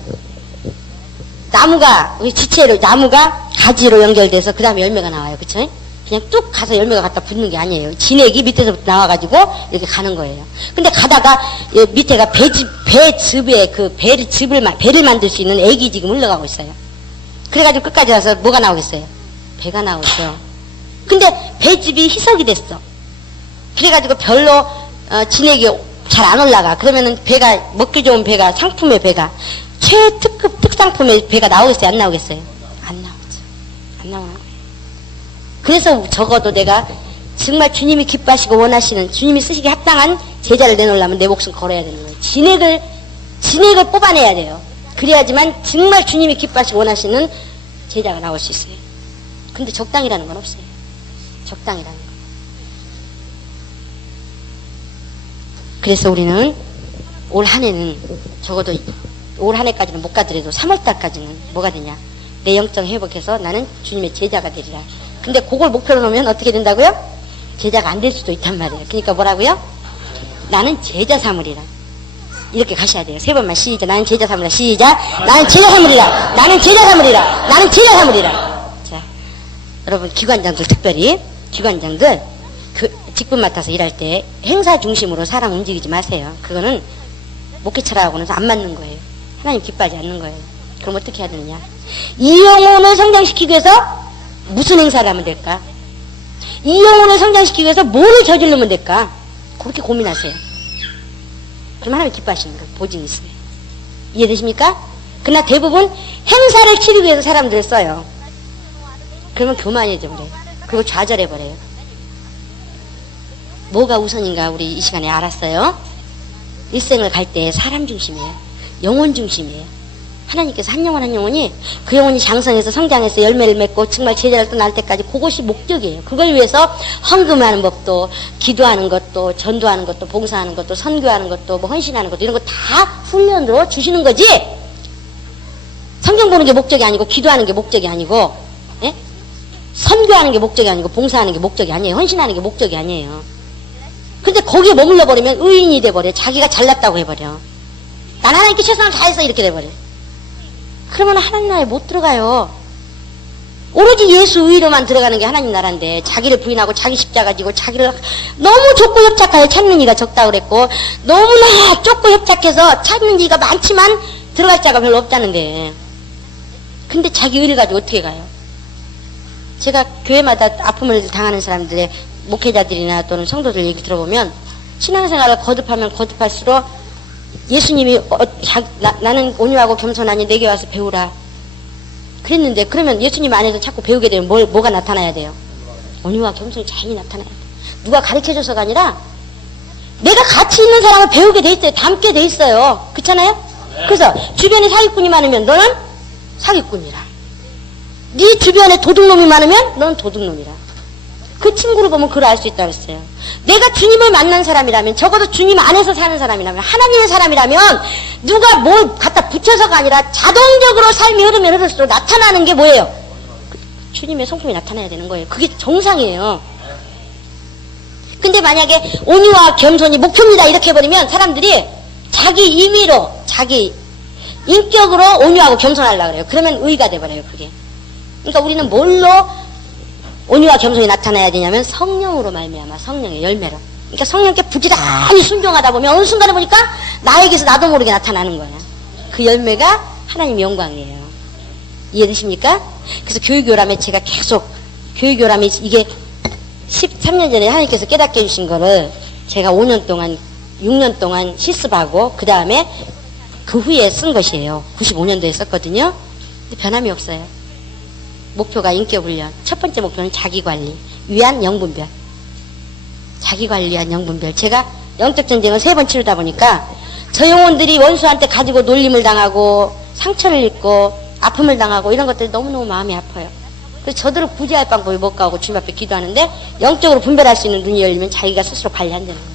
나무가, 우리 지체로 나무가 가지로 연결돼서 그 다음에 열매가 나와요. 그쵸? 그냥 뚝 가서 열매가 갖다 붙는 게 아니에요. 진액이 밑에서부터 나와가지고 이렇게 가는 거예요. 근데 가다가 밑에가 배즙에 그 배를 만들 수 있는 액이 지금 흘러가고 있어요. 그래가지고 끝까지 와서 뭐가 나오겠어요? 배가 나오죠. 근데 배즙이 희석이 됐어. 그래가지고 별로 진액이 잘 안 올라가. 그러면은 배가, 먹기 좋은 배가, 상품의 배가, 최특급 특상품의 배가 나오겠어요? 안 나오겠어요? 안 나오죠. 안 나오는 거예요. 그래서 적어도 내가 정말 주님이 기뻐하시고 원하시는, 주님이 쓰시기 합당한 제자를 내놓으려면 내 목숨 걸어야 되는 거예요. 진액을 뽑아내야 돼요. 그래야지만 정말 주님이 기뻐하시고 원하시는 제자가 나올 수 있어요. 근데 적당이라는 건 없어요. 적당이라는 건. 그래서 우리는 올 한 해는, 적어도 올 한 해까지는 못 가더라도 3월달까지는 뭐가 되냐? 내 영적 회복해서 나는 주님의 제자가 되리라. 근데 그걸 목표로 놓으면 어떻게 된다고요? 제자가 안 될 수도 있단 말이에요. 그러니까 뭐라고요? 나는 제자 삼으리라. 이렇게 가셔야 돼요. 3번만 시작. 나는 제자 삼으리라. 시작. 나는 제자 삼으리라. 나는 제자 삼으리라. 나는 제자 삼으리라. 자, 여러분 기관장들, 특별히 기관장들 직분 맡아서 일할 때 행사 중심으로 사람 움직이지 마세요. 그거는 목회처라고는 안 맞는 거예요. 하나님 기뻐하지 않는 거예요. 그럼 어떻게 해야 되느냐? 이 영혼을 성장시키기 위해서 무슨 행사를 하면 될까? 이 영혼을 성장시키기 위해서 뭐를 저지르면 될까? 그렇게 고민하세요. 그럼 하나님 기뻐하시는 거예요. 보증이 있어요. 이해되십니까? 그러나 대부분 행사를 치르기 위해서 사람들을 써요. 그러면 교만해져 버려요. 그리고 좌절해 버려요. 뭐가 우선인가 우리 이 시간에 알았어요. 일생을 갈 때 사람 중심이에요. 영혼 중심이에요. 하나님께서 한 영혼 한 영혼이 그 영혼이 장성해서 성장해서 열매를 맺고 정말 제자를 떠날 때까지 그것이 목적이에요. 그걸 위해서 헌금하는 법도, 기도하는 것도, 전도하는 것도, 봉사하는 것도, 선교하는 것도, 뭐 헌신하는 것도, 이런 거 다 훈련으로 주시는 거지. 성경 보는 게 목적이 아니고, 기도하는 게 목적이 아니고, 예? 선교하는 게 목적이 아니고, 봉사하는 게 목적이 아니에요. 헌신하는 게 목적이 아니에요. 근데 거기에 머물러 버리면 의인이 돼버려. 자기가 잘났다고 해버려. 난 하나님께 최선을 다해서 이렇게 돼버려. 그러면 하나님 나라에 못 들어가요. 오로지 예수 의로만 들어가는 게 하나님 나라인데, 자기를 부인하고 자기 십자가 지고 자기를 너무 좁고 협착하여 찾는 이가 적다고 그랬고, 너무나 좁고 협착해서 찾는 이가 많지만 들어갈 자가 별로 없다는데, 근데 자기 의를 가지고 어떻게 가요? 제가 교회마다 아픔을 당하는 사람들의 목회자들이나 또는 성도들 얘기 들어보면, 신앙생활을 거듭하면 거듭할수록 예수님이 나는 온유하고 겸손하니 내게 와서 배우라 그랬는데, 그러면 예수님 안에서 자꾸 배우게 되면 뭐가 나타나야 돼요? 온유와 겸손이 잘 나타나야 돼요. 누가 가르쳐줘서가 아니라 내가 같이 있는 사람을 배우게 돼 있어요. 닮게 돼 있어요. 그렇잖아요? 그래서 주변에 사기꾼이 많으면 너는 사기꾼이라, 네 주변에 도둑놈이 많으면 너는 도둑놈이라. 그 친구를 보면 그걸 알 수 있다고 했어요. 내가 주님을 만난 사람이라면, 적어도 주님 안에서 사는 사람이라면, 하나님의 사람이라면, 누가 뭘 갖다 붙여서가 아니라 자동적으로 삶이 흐르면 흐를수록 나타나는 게 뭐예요? 주님의 성품이 나타나야 되는 거예요. 그게 정상이에요. 근데 만약에 온유와 겸손이 목표입니다 이렇게 해버리면 사람들이 자기 임의로, 자기 인격으로 온유하고 겸손하려고 그래요. 그러면 의가 돼버려요, 그게. 그러니까 우리는 뭘로 온유와 겸손이 나타나야 되냐면, 성령으로 말미암아, 성령의 열매로. 그러니까 성령께 부지런히 순종하다 보면 어느 순간에 보니까 나에게서 나도 모르게 나타나는 거야. 그 열매가 하나님 영광이에요. 이해되십니까? 그래서 교육요람에 제가 계속, 교육요람이 이게 13년 전에 하나님께서 깨닫게 해주신 거를 제가 5년 동안, 6년 동안 실습하고 그 다음에 그 후에 쓴 것이에요. 95년도에 썼거든요. 근데 변함이 없어요. 목표가 인격훈련. 첫 번째 목표는 자기관리 위한 영분별. 자기관리 위한 영분별. 제가 영적전쟁을 3번 치르다 보니까 저 영혼들이 원수한테 가지고 놀림을 당하고 상처를 입고 아픔을 당하고 이런 것들이 너무너무 마음이 아파요. 그래서 저들을 구제할 방법이 못 가고 주님 앞에 기도하는데, 영적으로 분별할 수 있는 눈이 열리면 자기가 스스로 관리한다는 거예요.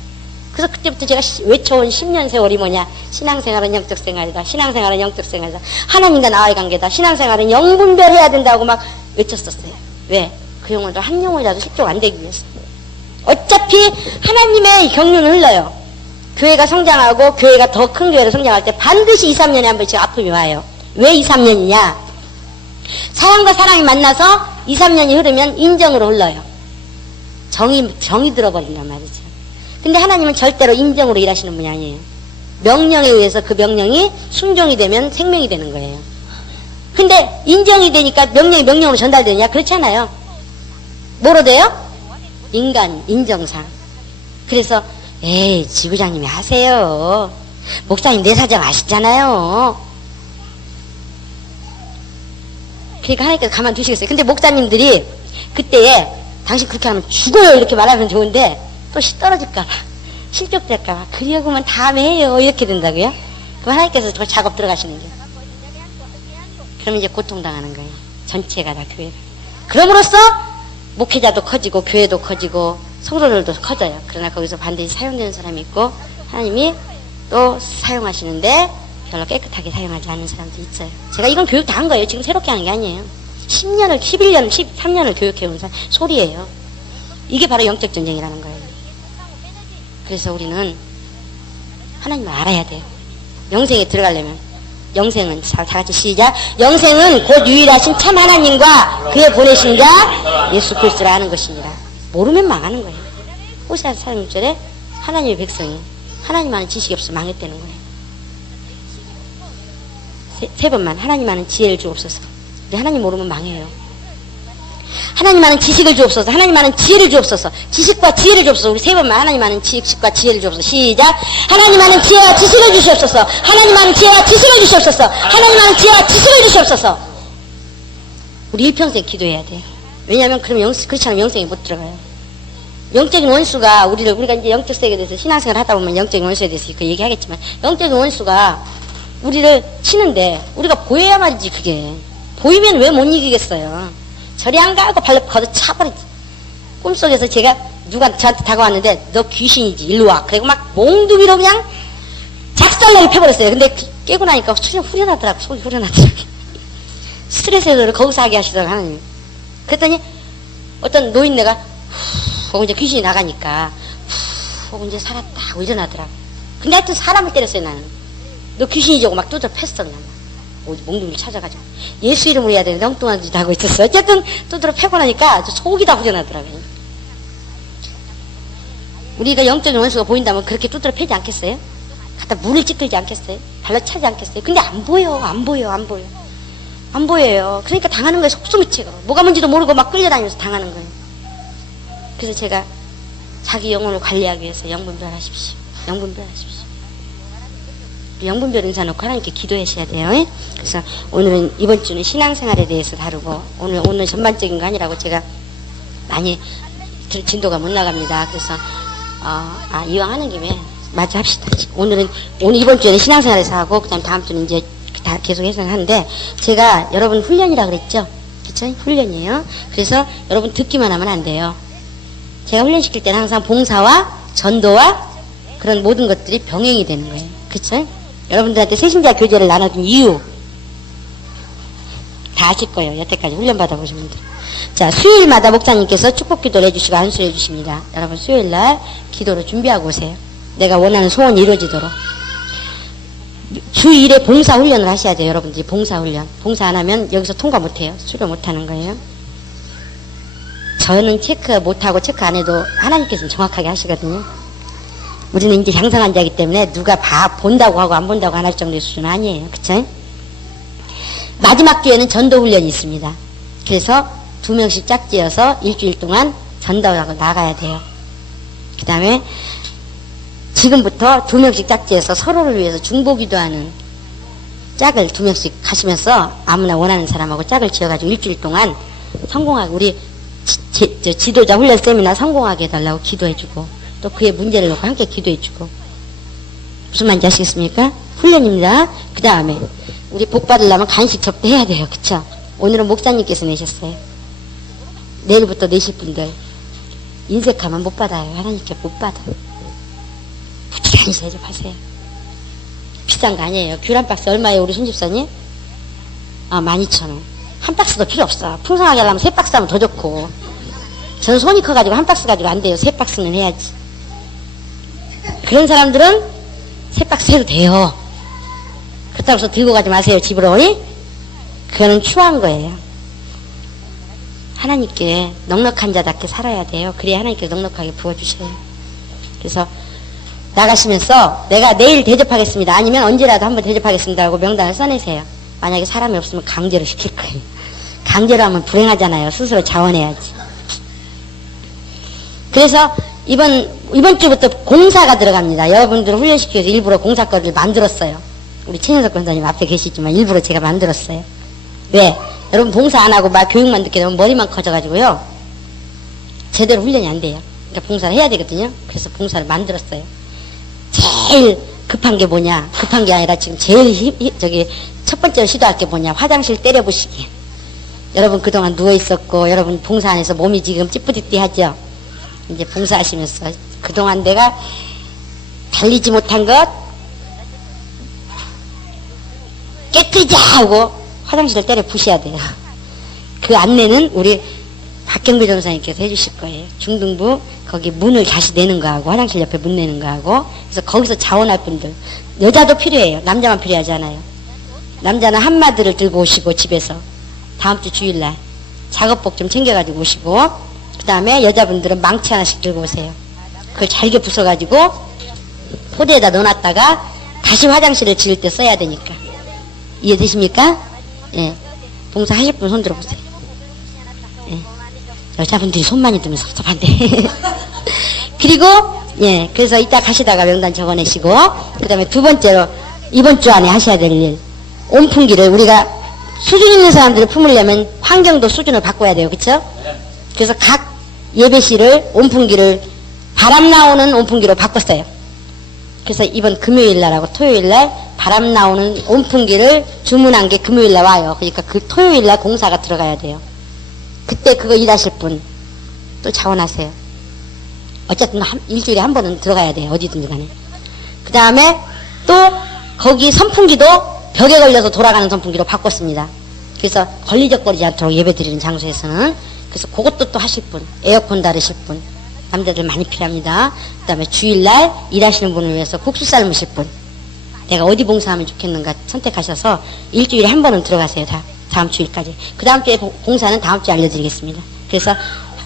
그래서 그때부터 제가 외쳐온 10년 세월이 뭐냐. 신앙생활은 영적 생활이다. 신앙생활은 영적 생활이다. 하나님과 나와의 관계다. 신앙생활은 영분별해야 된다고 막 외쳤었어요. 왜? 그 영혼들 한 영혼이라도 실종 안 되기 위해서. 어차피 하나님의 경륜은 흘러요. 교회가 성장하고 교회가 더 큰 교회로 성장할 때 반드시 2, 3년에 한 번씩 아픔이 와요. 왜 2, 3년이냐? 사랑과 사랑이 만나서 2, 3년이 흐르면 인정으로 흘러요. 정이 들어버린단 말이죠. 근데 하나님은 절대로 인정으로 일하시는 분이 아니에요. 명령에 의해서 그 명령이 순종이 되면 생명이 되는 거예요. 근데 인정이 되니까 명령이 명령으로 전달되느냐? 그렇지 않아요. 뭐로 돼요? 인간, 인정상. 그래서 에이 지부장님이 하세요. 목사님 내 사정 아시잖아요. 그러니까 하나님께서 가만두시겠어요. 근데 목사님들이 그때에 당신 그렇게 하면 죽어요 이렇게 말하면 좋은데 또 떨어질까봐 실족될까봐 그러고만 다음에 해요 이렇게 된다고요. 그럼 하나님께서 그 작업 들어가시는 거예요. 그러면 이제 고통당하는 거예요. 전체가 다 교회가. 그럼으로써 목회자도 커지고 교회도 커지고 성도들도 커져요. 그러나 거기서 반드시 사용되는 사람이 있고 하나님이 또 사용하시는데 별로 깨끗하게 사용하지 않는 사람도 있어요. 제가 이건 교육 다 한 거예요. 지금 새롭게 하는 게 아니에요. 10년을 11년 13년을 교육해온 소리예요. 이게 바로 영적 전쟁이라는 거예요. 그래서 우리는 하나님을 알아야 돼요. 영생에 들어가려면 영생은 다 같이 시작. 영생은 곧 유일하신 참 하나님과 그의 보내신 자 예수 그리스도를 아는 것이니라. 모르면 망하는 거예요. 호세아 4:6절에 하나님의 백성이 하나님 아는 지식이 없어 망했다는 거예요. 세 번만 하나님 아는 지혜를 주옵소서. 우리 하나님 모르면 망해요. 하나님 아는 지식을 주옵소서. 하나님 아는 지혜를 주옵소서. 지식과 지혜를 주옵소서. 우리 세 번만 하나님 아는 지식과 지혜를 주옵소서. 시작. 하나님 아는 지혜와 지식을 주시옵소서. 하나님 아는 지혜와 지식을 주시옵소서. 하나님 아는 지혜와 지식을 주시옵소서. 우리 일평생 기도해야 돼요. 왜냐하면 그러면 그렇지 않으면 영생에 못 들어가요. 영적인 원수가 우리가 이제 영적 세계에 대해서 신앙생활 하다 보면 영적인 원수에 대해서 그 얘기하겠지만 영적인 원수가 우리를 치는데 우리가 보여야 말이지. 그게 보이면 왜 못 이기겠어요. 저리 안 가고 발로 걷어 차버리지. 꿈속에서 제가 누가 저한테 다가왔는데 너 귀신이지 일로 와. 그리고 막 몽둥이로 그냥 작살내를 펴버렸어요. 근데 깨고 나니까 후련하더라고. 속이 후련하더라고. 스트레스 해소를 거기서 하게 하시더라고 하나님. 그랬더니 어떤 노인네가 하고 이제 귀신이 나가니까 하고 이제 살았다 하고 일어나더라고. 근데 하여튼 사람을 때렸어요. 나는 너 귀신이지 하고 막 두드려 팼어. 그냥 몽둥이를 찾아가지고 예수 이름으로 해야 되는데 엉뚱한 짓 하고 있었어. 어쨌든 두드려 패고 나니까 속이 다 후련하더라고요. 우리가 영적인 원수가 보인다면 그렇게 두드려 패지 않겠어요? 갖다 물을 찌끌지 않겠어요? 발로 차지 않겠어요? 근데 안 보여요. 안 보여요. 그러니까 당하는 거예요. 속수무책으로. 뭐가 뭔지도 모르고 막 끌려다니면서 당하는 거예요. 그래서 제가 자기 영혼을 관리하기 위해서 영분별하십시오. 영분별 인사 놓고 하나님께 기도하셔야 돼요. 그래서 오늘은 이번 주는 신앙생활에 대해서 다루고 오늘 전반적인 거 아니라고 제가 많이 진도가 못 나갑니다. 그래서 이왕 하는 김에 마저 합시다. 오늘 이번 주에는 신앙생활에서 하고 그다음 다음 주는 이제 다 계속 해서 하는데 제가 여러분 훈련이라 그랬죠. 그쵸? 훈련이에요. 그래서 여러분 듣기만 하면 안 돼요. 제가 훈련시킬 때는 항상 봉사와 전도와 그런 모든 것들이 병행이 되는 거예요. 그쵸? 여러분들한테 새신자 교제를 나눠준 이유 다 아실 거예요. 여태까지 훈련 받아보신 분들. 자, 수요일마다 목사님께서 축복 기도를 해주시고 안수해 주십니다. 여러분 수요일날 기도로 준비하고 오세요. 내가 원하는 소원이 이루어지도록. 주 1회 봉사훈련을 하셔야 돼요. 여러분들이 봉사훈련. 봉사 안 하면 여기서 통과 못해요. 수료 못하는 거예요. 저는 체크 못하고 체크 안 해도 하나님께서는 정확하게 하시거든요. 우리는 이제 향상한 자이기 때문에 누가 본다고 하고 안 본다고 안 할 정도의 수준은 아니에요. 그쵸? 마지막 주에는 전도훈련이 있습니다. 그래서 2명씩 짝지어서 일주일 동안 전도하고 나가야 돼요. 그 다음에 지금부터 2명씩 짝지어서 서로를 위해서 중보기도하는 짝을 2명씩 가시면서 아무나 원하는 사람하고 짝을 지어가지고 일주일 동안 성공하게 우리 지도자 훈련 세미나 성공하게 해달라고 기도해주고 또 그의 문제를 놓고 함께 기도해주고. 무슨 말인지 아시겠습니까? 훈련입니다. 그 다음에 우리 복 받으려면 간식 접대해야 돼요. 그쵸? 오늘은 목사님께서 내셨어요. 내일부터 내실 분들 인색하면 못 받아요. 하나님께 못 받아요. 많이 대접하세요. 비싼 거 아니에요. 귤 한 박스 얼마예요, 우리 손집사님? 12,000원. 한 박스도 필요 없어. 풍성하게 하려면 3박스 하면 더 좋고. 저는 손이 커가지고 한 박스 가지고 안 돼요. 3박스는 해야지. 그런 사람들은 3박스 해도 돼요. 그렇다고 해서 들고 가지 마세요, 집으로. 그거는 추한 거예요. 하나님께 넉넉한 자답게 살아야 돼요. 그래야 하나님께서 넉넉하게 부어주셔요. 그래서 나가시면서 내가 내일 대접하겠습니다. 아니면 언제라도 한번 대접하겠습니다 하고 명단을 써내세요. 만약에 사람이 없으면 강제로 시킬 거예요. 강제로 하면 불행하잖아요. 스스로 자원해야지. 그래서 이번 주부터 공사가 들어갑니다. 여러분들을 훈련시키기 위해서 일부러 공사거리를 만들었어요. 우리 최인석 권사님 앞에 계시지만 일부러 제가 만들었어요. 왜? 여러분 봉사 안 하고 막 교육만 듣게 되면 머리만 커져가지고요. 제대로 훈련이 안 돼요. 그러니까 봉사를 해야 되거든요. 그래서 봉사를 만들었어요. 제일 급한 게 뭐냐? 급한 게 아니라 지금 제일 첫 번째로 시도할 게 뭐냐? 화장실 때려부시기. 여러분 그동안 누워있었고 여러분 봉사 안에서 몸이 지금 찌뿌디띠 하죠? 이제 봉사하시면서 그동안 내가 달리지 못한 것 깨뜨리자 하고 화장실을 때려 부셔야 돼요. 그 안내는 우리 박경배 전사님께서 해주실 거예요. 중등부 거기 문을 다시 내는 거하고 화장실 옆에 문 내는 거하고 그래서 거기서 자원할 분들 여자도 필요해요. 남자만 필요하지 않아요. 남자는 한마디를 들고 오시고 집에서 다음 주 주일날 작업복 좀 챙겨가지고 오시고 그 다음에 여자분들은 망치 하나씩 들고 오세요. 그걸 잘게 부숴가지고 포대에다 넣어놨다가 다시 화장실을 지을 때 써야 되니까. 이해되십니까? 예. 봉사하실 분 손 들어보세요. 예. 여자분들이 손만이 들면 섭섭한데. 그리고, 예. 그래서 이따 가시다가 명단 적어내시고, 그 다음에 두 번째로, 이번 주 안에 하셔야 될 일. 온풍기를 우리가 수준 있는 사람들을 품으려면 환경도 수준을 바꿔야 돼요. 그쵸? 그래서 각 예배실을 온풍기를 바람 나오는 온풍기로 바꿨어요. 그래서 이번 금요일날하고 토요일날 바람 나오는 온풍기를 주문한 게 금요일날 와요. 그러니까 그 토요일날 공사가 들어가야 돼요. 그때 그거 일하실 분 또 자원하세요. 어쨌든 일주일에 한 번은 들어가야 돼요. 어디든지 간에. 그 다음에 또 거기 선풍기도 벽에 걸려서 돌아가는 선풍기로 바꿨습니다. 그래서 걸리적거리지 않도록 예배 드리는 장소에서는. 그래서 그것도 또 하실 분, 에어컨 다르실 분, 남자들 많이 필요합니다. 그 다음에 주일날 일하시는 분을 위해서 국수 삶으실 분, 내가 어디 봉사하면 좋겠는가 선택하셔서 일주일에 한 번은 들어가세요. 다음 주일까지. 그 다음 주에 봉사는 다음 주에 알려드리겠습니다. 그래서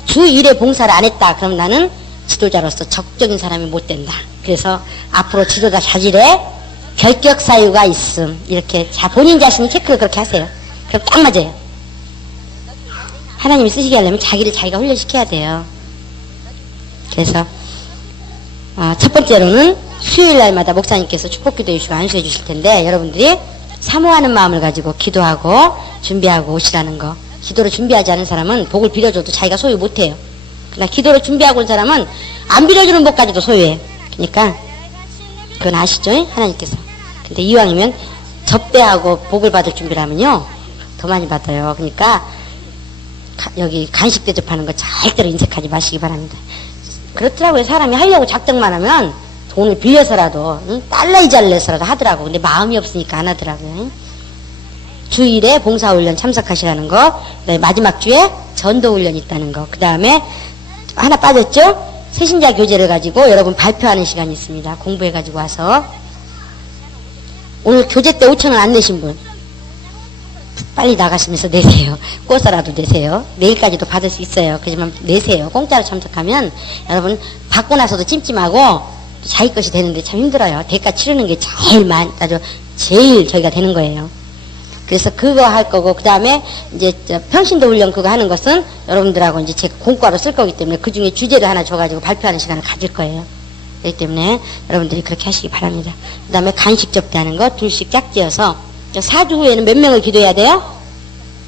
주 1회 봉사를 안 했다. 그럼 나는 지도자로서 적극적인 사람이 못 된다. 그래서 앞으로 지도자 자질에 결격 사유가 있음. 이렇게 본인 자신이 체크를 그렇게 하세요. 그럼 딱 맞아요. 하나님이 쓰시게 하려면 자기를 자기가 훈련시켜야 돼요. 그래서 첫 번째로는 수요일 날마다 목사님께서 축복기도 해주시고 안수해 주실 텐데 여러분들이 사모하는 마음을 가지고 기도하고 준비하고 오시라는 거. 기도로 준비하지 않은 사람은 복을 빌어줘도 자기가 소유 못해요. 그러나 기도로 준비하고 온 사람은 안 빌어주는 복까지도 소유해. 그러니까 그건 아시죠? 하나님께서. 근데 이왕이면 접대하고 복을 받을 준비를 하면요 더 많이 받아요. 그러니까 여기 간식 대접하는 거 절대로 인색하지 마시기 바랍니다. 그렇더라고요. 사람이 하려고 작정만 하면 돈을 빌려서라도 달러 이자를 내서라도 하더라고. 근데 마음이 없으니까 안 하더라고요. 주일에 봉사훈련 참석하시라는 거, 그다음에 마지막 주에 전도훈련이 있다는 거, 그 다음에 하나 빠졌죠? 새신자 교재를 가지고 여러분 발표하는 시간이 있습니다. 공부해가지고 와서 오늘 교재 때 5,000원 안 내신 분 빨리 나가시면서 내세요. 꿔서라도 내세요. 내일까지도 받을 수 있어요. 그렇지만 내세요. 공짜로 참석하면 여러분 받고 나서도 찜찜하고 자기 것이 되는데 참 힘들어요. 대가 치르는 게 제일 저희가 되는 거예요. 그래서 그거 할 거고, 그 다음에 이제 평신도 훈련 그거 하는 것은 여러분들하고 이제 제 공과로 쓸 거기 때문에 그 중에 주제를 하나 줘가지고 발표하는 시간을 가질 거예요. 그렇기 때문에 여러분들이 그렇게 하시기 바랍니다. 그 다음에 간식 접대하는 거 둘씩 짝지어서 4주 후에는 몇 명을 기도해야 돼요?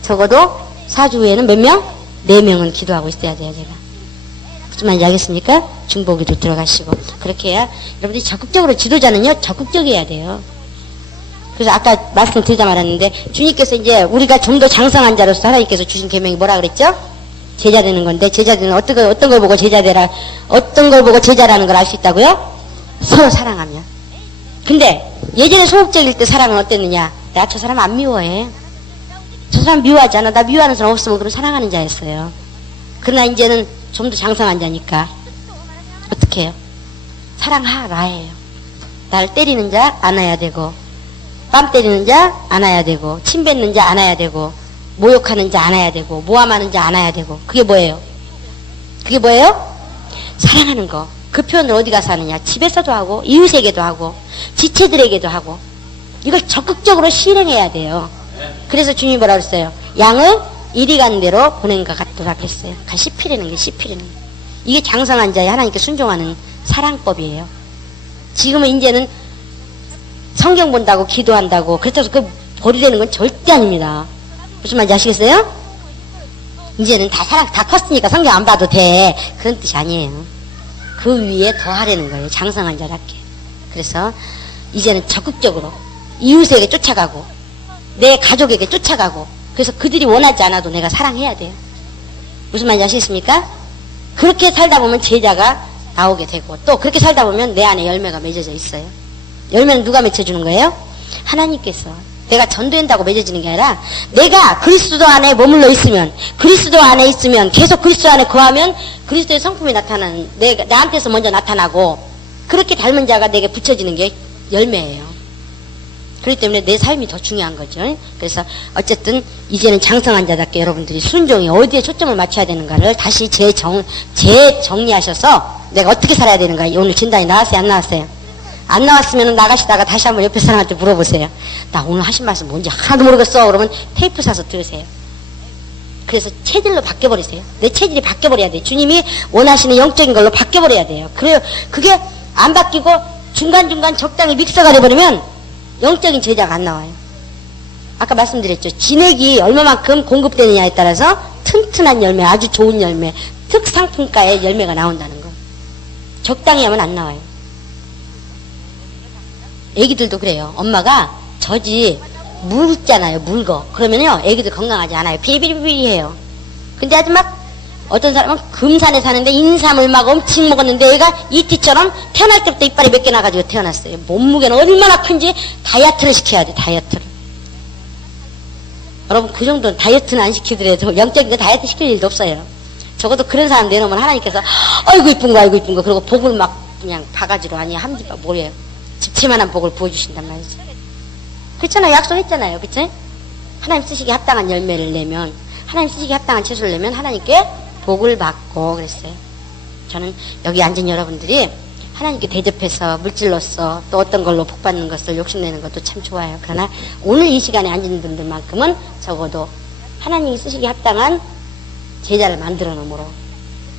적어도 4주 후에는 몇 명? 4명은 기도하고 있어야 돼요, 제가. 무슨 말인지 알겠습니까? 중보기도 들어가시고. 그렇게 해야 여러분들이 적극적으로 지도자는요, 적극적이어야 돼요. 그래서 아까 말씀드리자 말았는데, 주님께서 이제 우리가 좀 더 장성한 자로서 하나님께서 주신 계명이 뭐라 그랬죠? 제자 되는 건데, 제자들은 어떤 걸 보고 제자 되라, 어떤 걸 보고 제자라는 걸 알 수 있다고요? 서로 사랑하면. 근데 예전에 소극적일 때 사랑은 어땠느냐? 내가 저 사람 안 미워해. 저 사람 미워하지 않아. 나 미워하는 사람 없으면 그럼 사랑하는 자였어요. 그러나 이제는 좀 더 장성한 자니까 어떻게 해요? 사랑하라예요. 나를 때리는 자 안아야 되고, 뺨 때리는 자 안아야 되고, 침 뱉는 자 안아야 되고, 모욕하는 자 안아야 되고, 모함하는 자 안아야 되고. 그게 뭐예요? 그게 뭐예요? 사랑하는 거. 그 표현을 어디 가서 하느냐? 집에서도 하고, 이웃에게도 하고, 지체들에게도 하고. 이걸 적극적으로 실행해야 돼요. 그래서 주님이 뭐라 그랬어요? 양을 이리 간 대로 보낸 것 같더라 그랬어요. 씹히려는 게 씹히려는 게. 이게 장성한 자의 하나님께 순종하는 사랑법이에요. 지금은 이제는 성경 본다고 기도한다고 그렇다고 그 버리려는 건 절대 아닙니다. 무슨 말인지 아시겠어요? 이제는 다 사랑 다 컸으니까 성경 안 봐도 돼. 그런 뜻이 아니에요. 그 위에 더 하려는 거예요. 장성한 자답게. 그래서 이제는 적극적으로 이웃에게 쫓아가고 내 가족에게 쫓아가고, 그래서 그들이 원하지 않아도 내가 사랑해야 돼요. 무슨 말인지 아시겠습니까? 그렇게 살다 보면 제자가 나오게 되고, 또 그렇게 살다 보면 내 안에 열매가 맺어져 있어요. 열매는 누가 맺혀주는 거예요? 하나님께서. 내가 전도한다고 맺어지는 게 아니라 내가 그리스도 안에 머물러 있으면, 그리스도 안에 있으면, 계속 그리스도 안에 거하면 그리스도의 성품이 나타나는, 나한테서 먼저 나타나고, 그렇게 닮은 자가 내게 붙여지는 게 열매예요. 그렇기 때문에 내 삶이 더 중요한 거죠. 그래서 어쨌든 이제는 장성한 자답게 여러분들이 순종이 어디에 초점을 맞춰야 되는가를 다시 재정리하셔서 내가 어떻게 살아야 되는가. 오늘 진단이 나왔어요? 안 나왔어요? 안 나왔으면 나가시다가 다시 한번 옆에 사람한테 물어보세요. 나 오늘 하신 말씀 뭔지 하나도 모르겠어. 그러면 테이프 사서 들으세요. 그래서 체질로 바뀌어버리세요. 내 체질이 바뀌어버려야 돼요. 주님이 원하시는 영적인 걸로 바뀌어버려야 돼요. 그래요. 그게 안 바뀌고 중간중간 적당히 믹서가 돼버리면 영적인 제자가 안 나와요. 아까 말씀드렸죠. 진액이 얼마만큼 공급되느냐에 따라서 튼튼한 열매, 아주 좋은 열매, 특상품가의 열매가 나온다는 거. 적당히 하면 안 나와요. 애기들도 그래요. 엄마가 젖이 묽잖아요. 묽어. 그러면요 애기들 건강하지 않아요. 비리비리비리해요. 근데 아주 막 어떤 사람은 금산에 사는데 인삼을 막 엄청 먹었는데 얘가 이티처럼 태어날 때부터 이빨이 몇 개 나가지고 태어났어요. 몸무게는 얼마나 큰지 다이어트를 시켜야 돼. 다이어트를. 여러분 그 정도는 다이어트는 안 시키더라도 영적인 거 다이어트 시킬 일도 없어요. 적어도 그런 사람 내놓으면 하나님께서 아이고 이쁜 거 아이고 이쁜 거 그러고 복을 막 그냥 바가지로 아니 함지가 뭐래요. 집채만한 복을 부어주신단 말이지. 그렇잖아요. 약속했잖아요. 그치? 하나님 쓰시기에 합당한 열매를 내면, 하나님 쓰시기에 합당한 채소를 내면 하나님께 복을 받고 그랬어요. 저는 여기 앉은 여러분들이 하나님께 대접해서 물질로서 또 어떤 걸로 복 받는 것을 욕심내는 것도 참 좋아요. 그러나 오늘 이 시간에 앉은 분들만큼은 적어도 하나님이 쓰시기에 합당한 제자를 만들어 놓음으로,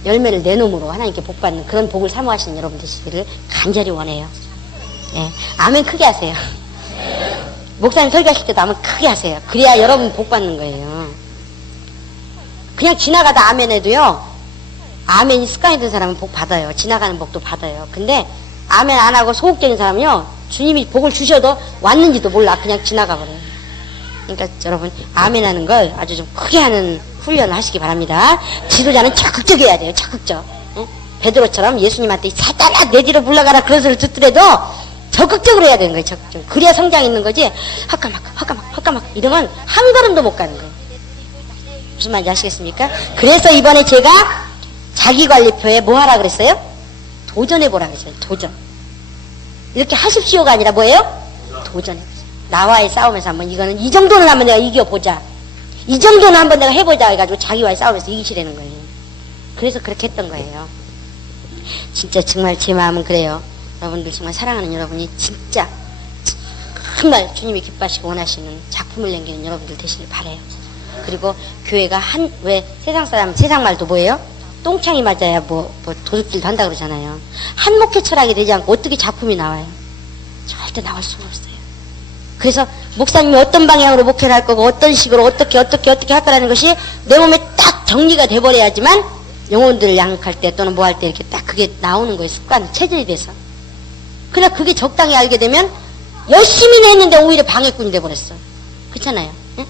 열매를 내놓음으로 하나님께 복 받는 그런 복을 사모하시는 여러분 되시기를 간절히 원해요. 예, 아멘 크게 하세요. 목사님 설교하실 때도 아멘 크게 하세요. 그래야 여러분 복 받는 거예요. 그냥 지나가다 아멘 해도요, 아멘이 습관이 된 사람은 복 받아요. 지나가는 복도 받아요. 근데 아멘 안 하고 소극적인 사람은요, 주님이 복을 주셔도 왔는지도 몰라. 그냥 지나가 버려요. 그러니까 여러분 아멘 하는 걸 아주 좀 크게 하는 훈련을 하시기 바랍니다. 지도자는 적극적이어야 돼요. 적극적. 응? 베드로처럼 예수님한테 사탄아 내 뒤로 물러가라 그런 소리를 듣더라도 적극적으로 해야 되는 거예요. 적극적으로. 그래야 성장이 있는 거지. 헛까막 이러면 한 걸음도 못 가는 거예요. 무슨 말인지 아시겠습니까? 그래서 이번에 제가 자기관리표에 뭐 하라 그랬어요? 도전해보라 그랬어요. 도전. 이렇게 하십시오가 아니라 뭐예요? 도전해보세요. 나와의 싸움에서 한번 이거는 이 정도는 한번 내가 이겨보자. 이 정도는 한번 내가 해보자 해가지고 자기와의 싸움에서 이기시라는 거예요. 그래서 그렇게 했던 거예요. 진짜 정말 제 마음은 그래요. 여러분들 정말 사랑하는 여러분이 진짜 정말 주님이 기뻐하시고 원하시는 작품을 남기는 여러분들 되시길 바라요. 그리고 교회가 왜 세상 사람, 세상 말도 뭐예요? 똥창이 맞아야 도둑질도 한다 그러잖아요. 한 목회 철학이 되지 않고 어떻게 작품이 나와요? 절대 나올 수가 없어요. 그래서 목사님이 어떤 방향으로 목회를 할 거고 어떤 식으로 어떻게 할 거라는 것이 내 몸에 딱 정리가 돼버려야지만 영혼들을 양육할 때 또는 뭐 할 때 이렇게 딱 그게 나오는 거예요. 습관, 체질이 돼서. 그러나 그게 적당히 알게 되면 열심히 했는데 오히려 방해꾼이 돼버렸어. 그렇잖아요. 응?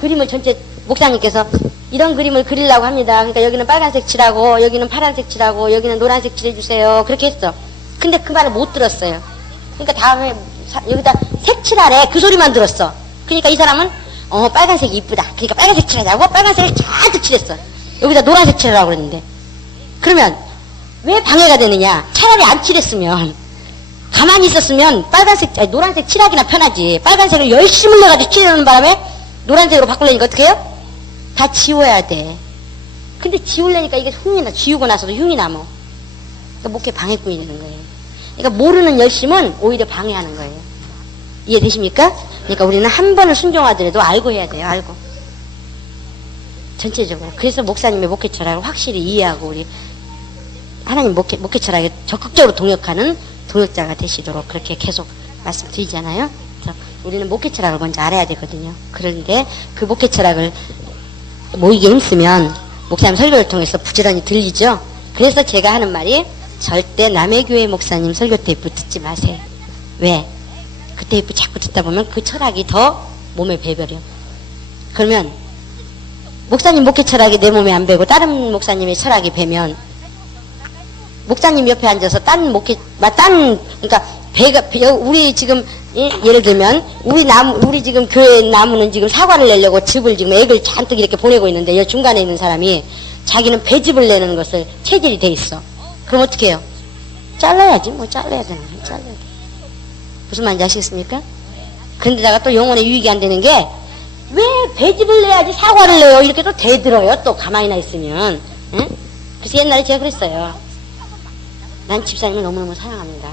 그림을 전체 목사님께서 이런 그림을 그리려고 합니다. 그러니까 여기는 빨간색 칠하고 여기는 파란색 칠하고 여기는 노란색 칠해주세요. 그렇게 했어. 근데 그 말을 못 들었어요. 그러니까 다음에 여기다 색칠하래. 그 소리만 들었어. 그러니까 이 사람은 빨간색이 이쁘다. 그러니까 빨간색 칠하자고 빨간색을 잔뜩 칠했어. 여기다 노란색 칠하라고 그랬는데. 그러면 왜 방해가 되느냐? 차라리 안 칠했으면, 가만히 있었으면 노란색 칠하기나 편하지. 빨간색을 열심히 흘려가지고 칠하는 바람에 노란색으로 바꾸려니까 어떻게 해요? 다 지워야 돼. 근데 지우려니까 이게 지우고 나서도 흉이 남어. 그러니까 목회 방해꾼이 되는 거예요. 그러니까 모르는 열심은 오히려 방해하는 거예요. 이해되십니까? 그러니까 우리는 한 번을 순종하더라도 알고 해야 돼요. 알고. 전체적으로. 그래서 목사님의 목회 철학을 확실히 이해하고 우리 하나님 목회 철학에 적극적으로 동역하는 동역자가 되시도록 그렇게 계속 말씀드리잖아요. 그래서 우리는 목회 철학을 먼저 알아야 되거든요. 그런데 그 목회 철학을 모이게 힘쓰면 목사님 설교를 통해서 부지런히 들리죠. 그래서 제가 하는 말이 절대 남의 교회 목사님 설교 테이프 듣지 마세요. 왜? 그 테이프 자꾸 듣다 보면 그 철학이 더 몸에 배버려. 그러면 목사님 목회 철학이 내 몸에 안 배고 다른 목사님의 철학이 배면 목사님 옆에 앉아서 그러니까 우리 지금 예를 들면 우리 지금 교회 나무는 지금 사과를 내려고 즙을 지금 액을 잔뜩 이렇게 보내고 있는데 여 중간에 있는 사람이 자기는 배즙을 내는 것을 체질이 돼 있어. 그럼 어떻게 해요? 잘라야지. 뭐 잘라야 되는 거야. 잘라야 돼. 무슨 말인지 아시겠습니까? 그런데다가 또 영혼에 유익이 안 되는 게 왜 배즙을 내야지 사과를 내요? 이렇게 또 대들어요. 또 가만히나 있으면. 응? 그래서 옛날에 제가 그랬어요. 난 집사님을 너무너무 사랑합니다.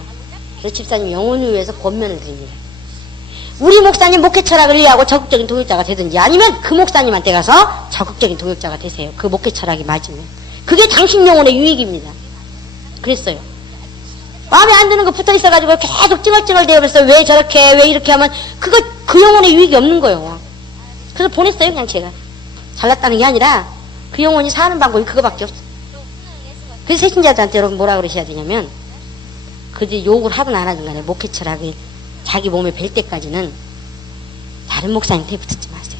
그래서 집사님 영혼을 위해서 권면을 드립니다. 우리 목사님 목회 철학을 이해하고 적극적인 동역자가 되든지 아니면 그 목사님한테 가서 적극적인 동역자가 되세요. 그 목회 철학이 맞으면. 그게 당신 영혼의 유익입니다. 그랬어요. 마음에 안 드는 거 붙어 있어가지고 계속 찡얼찡얼 대어버렸어요. 왜 저렇게 왜 이렇게 하면 그 영혼의 유익이 없는 거예요. 그래서 보냈어요. 그냥 제가. 잘났다는 게 아니라 그 영혼이 사는 방법이 그거밖에 없어. 그래서 새신자들한테 여러분 뭐라 그러셔야 되냐면 그들이 욕을 하든 안 하든 간에 목회 철학이 자기 몸에 뵐 때까지는 다른 목사님 테이프 듣지 마세요.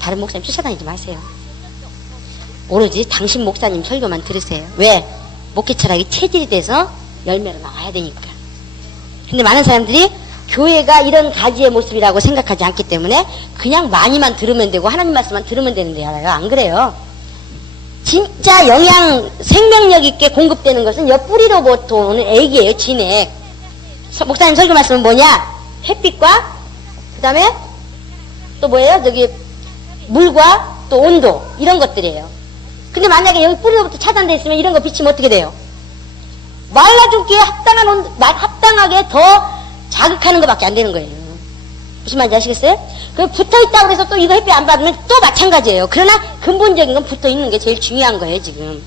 다른 목사님 쫓아다니지 마세요. 오로지 당신 목사님 설교만 들으세요. 왜? 목회 철학이 체질이 돼서 열매로 나와야 되니까. 근데 많은 사람들이 교회가 이런 가지의 모습이라고 생각하지 않기 때문에 그냥 많이만 들으면 되고 하나님 말씀만 들으면 되는데 알아요? 안 그래요. 진짜 생명력 있게 공급되는 것은 옆 뿌리로부터 오는 액이에요. 진액. 목사님 설교 말씀은 뭐냐? 햇빛과 그 다음에 또 뭐예요? 저기 물과 또 온도 이런 것들이에요. 근데 만약에 여기 뿌리로부터 차단되어 있으면 이런 거 비치면 어떻게 돼요? 말라 죽기에 합당하게 더 자극하는 것밖에 안 되는 거예요. 무슨 말인지 아시겠어요? 그 붙어있다고 해서 또 이거 햇빛 안 받으면 또 마찬가지예요. 그러나 근본적인 건 붙어있는 게 제일 중요한 거예요, 지금.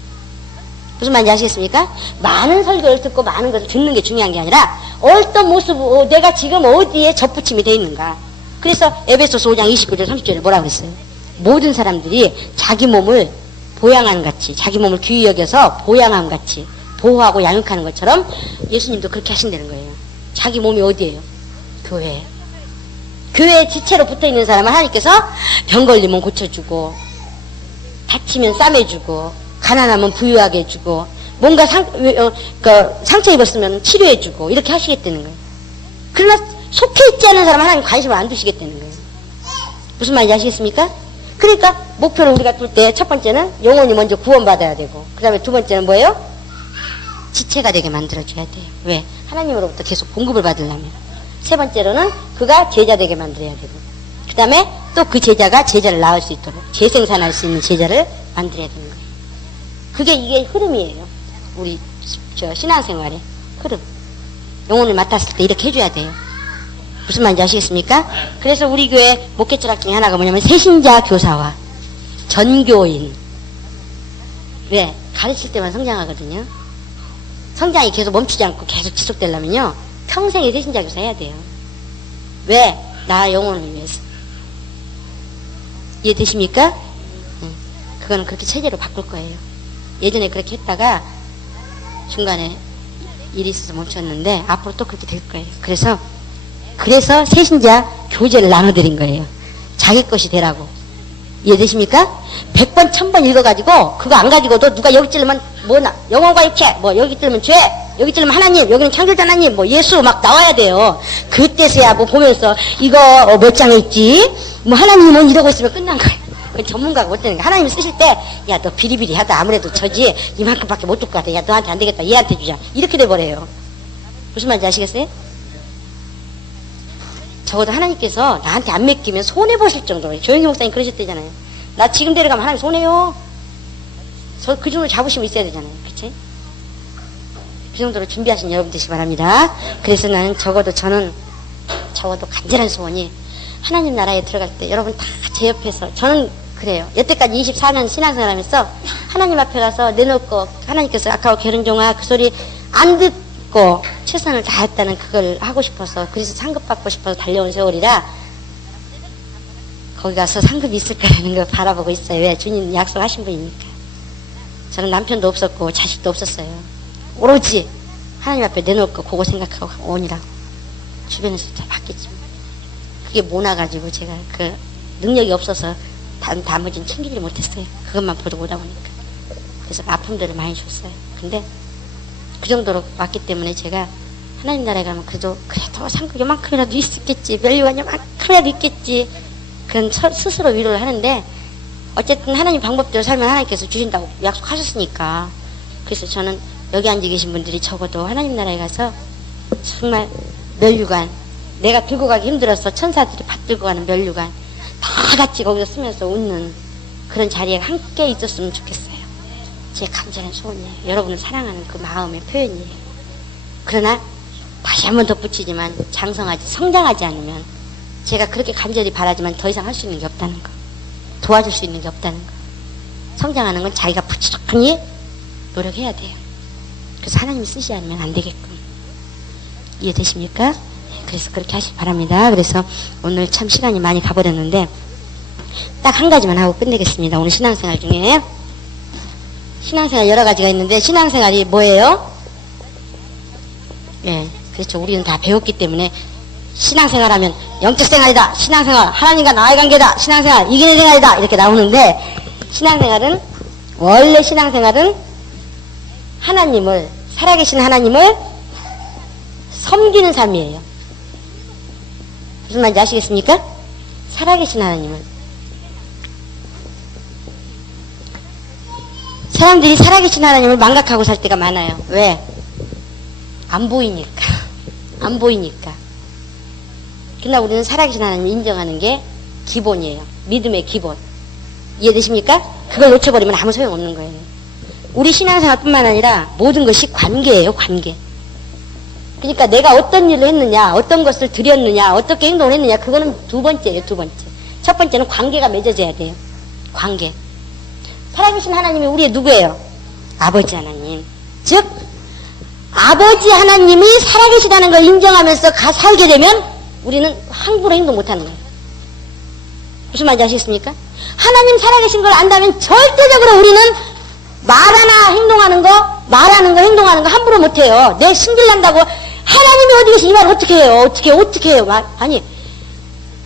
무슨 말인지 아시겠습니까? 많은 설교를 듣고 많은 것을 듣는 게 중요한 게 아니라 어떤 모습, 내가 지금 어디에 접붙임이 돼 있는가. 그래서 에베소서 5장 29절 30절에 뭐라고 그랬어요? 모든 사람들이 자기 몸을 보양함 같이, 자기 몸을 귀히 여겨서 보양함 같이 보호하고 양육하는 것처럼 예수님도 그렇게 하신다는 거예요. 자기 몸이 어디예요? 교회. 교회에 지체로 붙어있는 사람은 하나님께서 병 걸리면 고쳐주고 다치면 싸매주고 가난하면 부유하게 해주고 뭔가 상처 입었으면 치료해주고 이렇게 하시겠다는 거예요. 그러나 속해 있지 않은 사람은 하나님 관심을 안 두시겠다는 거예요. 무슨 말인지 아시겠습니까? 그러니까 목표를 우리가 둘 때 첫 번째는 영혼이 먼저 구원받아야 되고 그 다음에 두 번째는 뭐예요? 지체가 되게 만들어줘야 돼요. 왜? 하나님으로부터 계속 공급을 받으려면. 세 번째로는 그가 제자 되게 만들어야 되고 그 다음에 또 그 제자가 제자를 낳을 수 있도록 재생산할 수 있는 제자를 만들어야 되는 거예요. 이게 흐름이에요. 우리 신앙생활의 흐름. 영혼을 맡았을 때 이렇게 해줘야 돼요. 무슨 말인지 아시겠습니까? 그래서 우리 교회 목회 철학 중에 하나가 뭐냐면 새신자 교사와 전교인. 왜? 가르칠 때만 성장하거든요. 성장이 계속 멈추지 않고 계속 지속되려면요 평생의 새신자 교사 해야 돼요. 왜? 나 영혼을 위해서. 이해되십니까? 그거는 그렇게 체제로 바꿀 거예요. 예전에 그렇게 했다가 중간에 일이 있어서 멈췄는데 앞으로 또 그렇게 될 거예요. 그래서 새신자 교재를 나눠드린 거예요. 자기 것이 되라고. 이해되십니까? 100번 1000번 읽어가지고 그거 안 가지고도 누가 여기 찌르면 영혼과 육체 여기 찌르면 죄 여기 찔러면 하나님, 여기는 창조자 하나님, 뭐 예수 막 나와야 돼요. 그때서야 뭐 보면서 이거 몇 장에 있지? 뭐 하나님은 이러고 있으면 끝난 거예요. 그 전문가가 못 되는 거야. 하나님 쓰실 때, 야, 너 비리비리하다. 아무래도 저지 이만큼밖에 못 줄 것 같아. 야, 너한테 안 되겠다. 얘한테 주자. 이렇게 돼버려요. 무슨 말인지 아시겠어요? 적어도 하나님께서 나한테 안 맡기면 손해보실 정도로, 조영기 목사님 그러셨대잖아요. 나 지금 데려가면 하나님 손해요. 그 정도 자부심이 있어야 되잖아요. 그치? 그 정도로 준비하신 여러분 되시기 바랍니다. 그래서 나는 적어도 간절한 소원이 하나님 나라에 들어갈 때 여러분 다 제 옆에서, 저는 그래요. 여태까지 24년 신앙생활 하면서 하나님 앞에 가서 내놓고 하나님께서 아까워 게른종아 그 소리 안 듣고 최선을 다했다는 그걸 하고 싶어서, 그래서 상급 받고 싶어서 달려온 세월이라 거기 가서 상급이 있을 거라는 걸 바라보고 있어요. 왜? 주님 약속하신 분이니까. 저는 남편도 없었고 자식도 없었어요. 오로지 하나님 앞에 내놓고 그거 생각하고 오니라고. 주변에서 잘 받겠지. 그게 모나가지고 제가 그 능력이 없어서 나머지는 챙기지 못했어요. 그것만 보다 보니까. 그래서 아픔들을 많이 줬어요. 근데 그 정도로 왔기 때문에 제가 하나님 나라에 가면 그래도 상급 요만큼이라도 있겠지, 멸류관 요만큼이라도 있겠지, 그런 스스로 위로를 하는데, 어쨌든 하나님 방법대로 살면 하나님께서 주신다고 약속하셨으니까. 그래서 저는 여기 앉아 계신 분들이 적어도 하나님 나라에 가서 정말 멸류관, 내가 들고 가기 힘들어서 천사들이 받들고 가는 멸류관 다 같이 거기서 쓰면서 웃는 그런 자리에 함께 있었으면 좋겠어요. 제 간절한 소원이에요. 여러분을 사랑하는 그 마음의 표현이에요. 그러나 다시 한번 덧붙이지만 성장하지 않으면, 제가 그렇게 간절히 바라지만 더 이상 할 수 있는 게 없다는 거, 도와줄 수 있는 게 없다는 거. 성장하는 건 자기가 부지런히 노력해야 돼요. 그래서 하나님이 쓰시지 않으면 안 되게끔. 이해되십니까? 그래서 그렇게 하시기 바랍니다. 그래서 오늘 참 시간이 많이 가버렸는데 딱 한 가지만 하고 끝내겠습니다. 오늘 신앙생활 중에 신앙생활 여러 가지가 있는데, 신앙생활이 뭐예요? 예, 그렇죠. 우리는 다 배웠기 때문에 신앙생활하면 영적생활이다, 신앙생활 하나님과 나의 관계다, 신앙생활 이기는 생활이다, 이렇게 나오는데, 신앙생활은, 원래 신앙생활은 하나님을, 살아계신 하나님을 섬기는 삶이에요. 무슨 말인지 아시겠습니까? 살아계신 하나님을. 사람들이 살아계신 하나님을 망각하고 살 때가 많아요. 왜? 안 보이니까. 안 보이니까. 그러나 우리는 살아계신 하나님을 인정하는 게 기본이에요. 믿음의 기본. 이해되십니까? 그걸 놓쳐버리면 아무 소용없는 거예요. 우리 신앙생활뿐만 아니라 모든 것이 관계예요. 관계. 그러니까 내가 어떤 일을 했느냐, 어떤 것을 드렸느냐, 어떻게 행동을 했느냐, 그거는 두 번째예요. 두 번째. 첫 번째는 관계가 맺어져야 돼요. 관계. 살아계신 하나님이 우리의 누구예요? 아버지 하나님. 즉 아버지 하나님이 살아계시다는 걸 인정하면서 살게 되면 우리는 함부로 행동 못하는 거예요. 무슨 말인지 아시겠습니까? 하나님 살아계신 걸 안다면 절대적으로 우리는 행동하는 거 행동하는 거 함부로 못해요. 내 신질난다고 하나님이 어디 계시, 이 말 어떻게 해요? 어떻게 해요? 아니,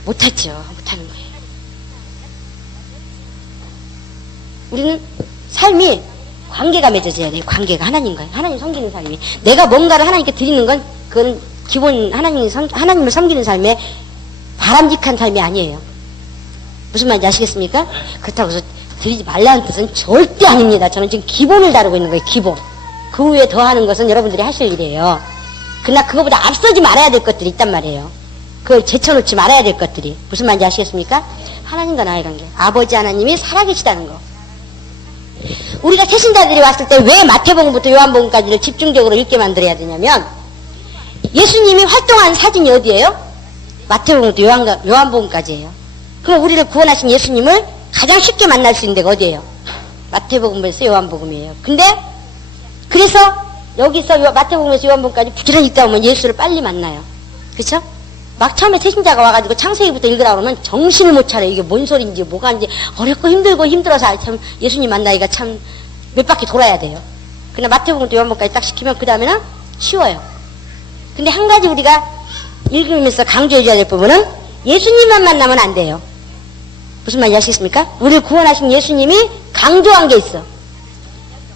못하죠. 못하는 거예요. 우리는 삶이 관계가 맺어져야 돼요. 관계가 하나님과요. 하나님 섬기는 삶이. 내가 뭔가를 하나님께 드리는 건 그건 기본 하나님을 섬기는 삶의 바람직한 삶이 아니에요. 무슨 말인지 아시겠습니까? 그렇다고 해서 드리지 말라는 뜻은 절대 아닙니다. 저는 지금 기본을 다루고 있는 거예요. 기본. 그 후에 더 하는 것은 여러분들이 하실 일이에요. 그러나 그거보다 앞서지 말아야 될 것들이 있단 말이에요. 그걸 제쳐놓지 말아야 될 것들이. 무슨 말인지 아시겠습니까? 하나님과 나의 관계. 아버지 하나님이 살아계시다는 거. 우리가 새신자들이 왔을 때 왜 마태복음부터 요한복음까지를 집중적으로 읽게 만들어야 되냐면, 예수님이 활동한 사진이 어디예요? 마태복음부터 요한복음까지예요. 그럼 우리를 구원하신 예수님을 가장 쉽게 만날 수 있는 데가 어디예요? 마태복음에서 요한복음이에요. 근데 그래서 여기서 마태복음에서 요한복음까지 부지런히 읽다 보면 예수를 빨리 만나요. 그렇죠? 막 처음에 새신자가 와가지고 창세기부터 읽으라 그러면 정신을 못 차려. 이게 뭔 소리인지 뭐가 인지 어렵고 힘들고 힘들어서 참 예수님 만나기가 참 몇 바퀴 돌아야 돼요. 그러나 마태복음부터 요한복음까지 딱 시키면 그 다음에는 쉬워요. 근데 한 가지 우리가 읽으면서 강조해줘야 될 부분은 예수님만 만나면 안 돼요. 무슨 말인지 아시겠습니까? 우리를 구원하신 예수님이 강조한 게 있어.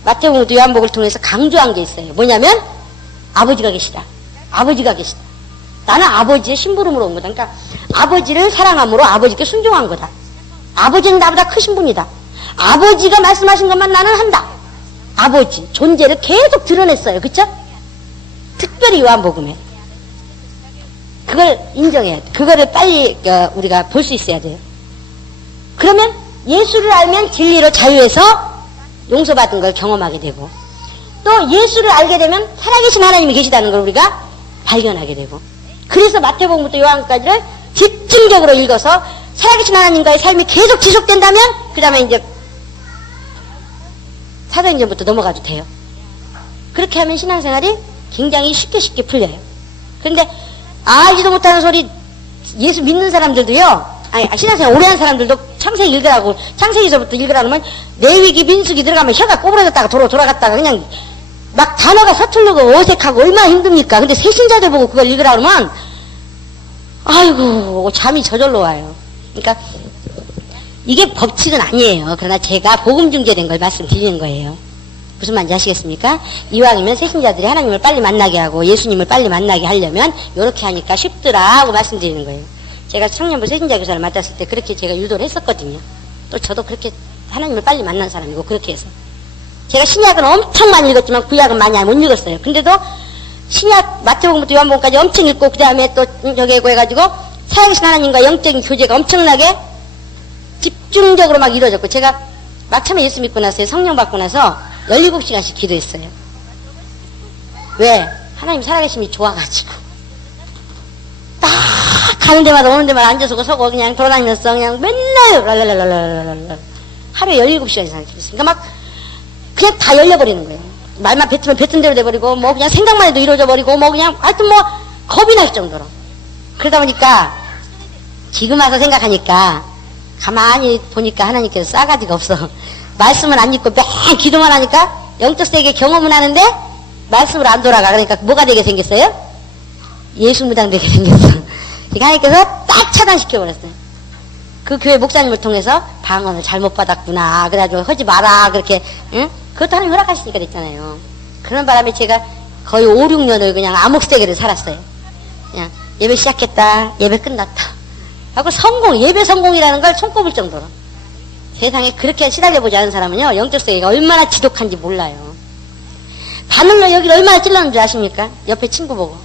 마태복음부터 요한복음을 통해서 강조한 게 있어요. 뭐냐면 아버지가 계시다. 아버지가 계시다. 나는 아버지의 심부름으로 온 거다. 그러니까 아버지를 사랑함으로 아버지께 순종한 거다. 아버지는 나보다 크신 분이다. 아버지가 말씀하신 것만 나는 한다. 아버지 존재를 계속 드러냈어요. 그쵸? 특별히 요한복음에 그걸 인정해야 돼. 그거를 빨리 우리가 볼 수 있어야 돼요. 그러면 예수를 알면 진리로 자유해서 용서받은 걸 경험하게 되고, 또 예수를 알게 되면 살아계신 하나님이 계시다는 걸 우리가 발견하게 되고, 그래서 마태복음부터 요한까지를 집중적으로 읽어서 살아계신 하나님과의 삶이 계속 지속된다면 그 다음에 이제 사도행전부터 넘어가도 돼요. 그렇게 하면 신앙생활이 굉장히 쉽게 풀려요. 그런데 알지도 못하는 소리, 예수 믿는 사람들도요, 아니 신앙생활 오래 한 사람들도 창세기 읽으라고, 창세기서부터 읽으라고 하면 레위기 민수기 들어가면 혀가 꼬부러졌다가 돌아갔다가 그냥 막 단어가 서툴르고 어색하고 얼마나 힘듭니까? 근데 새신자들 보고 그걸 읽으라고 하면 아이고 잠이 저절로 와요. 그러니까 이게 법칙은 아니에요. 그러나 제가 복음 중재된 걸 말씀드리는 거예요. 무슨 말인지 아시겠습니까? 이왕이면 새신자들이 하나님을 빨리 만나게 하고 예수님을 빨리 만나게 하려면 이렇게 하니까 쉽더라 하고 말씀드리는 거예요. 제가 청년부 새신자 교사를 맡았을 때 그렇게 제가 유도를 했었거든요. 또 저도 그렇게 하나님을 빨리 만난 사람이고, 그렇게 해서 제가 신약은 엄청 많이 읽었지만 구약은 많이 못 읽었어요. 근데도 신약 마태복음부터 요한복음까지 엄청 읽고 그 다음에 또 저기 해가지고 살아계신 하나님과 영적인 교제가 엄청나게 집중적으로 막 이루어졌고, 제가 막참에 예수 믿고 나서 성령 받고 나서 17시간씩 기도했어요. 왜? 하나님 살아계심이 좋아가지고 딱 가는 데마다 오는 데마다 앉아서 서고 그냥 돌아다니면서 그냥 맨날 랄랄랄랄랄랄 하루에 17시간 이상 기도했으니까 막 그냥 다 열려버리는 거예요. 말만 뱉으면 뱉은 대로 돼버리고 뭐 그냥 생각만 해도 이루어져 버리고 뭐 그냥 하여튼 뭐 겁이 날 정도로. 그러다 보니까 지금 와서 생각하니까 가만히 보니까 하나님께서 싸가지가 없어. 말씀은 안 읽고 맨 기도만 하니까 영적 세계 경험은 하는데 말씀으로 안 돌아가. 그러니까 뭐가 되게 생겼어요? 예수 무당 되게 생겼어. 그러니까 하나님께서 딱 차단시켜버렸어요. 그 교회 목사님을 통해서 방언을 잘못 받았구나. 그래가지고 하지 마라. 그렇게, 응? 그것도 하나님 허락하시니까 됐잖아요. 그런 바람에 제가 거의 5, 6년을 그냥 암흑세계를 살았어요. 그냥 예배 시작했다. 예배 끝났다. 하고 성공, 예배 성공이라는 걸 손꼽을 정도로. 세상에 그렇게 시달려보지 않은 사람은요, 영적 세계가 얼마나 지독한지 몰라요. 바늘로 여기를 얼마나 찔렀는 줄 아십니까? 옆에 친구 보고.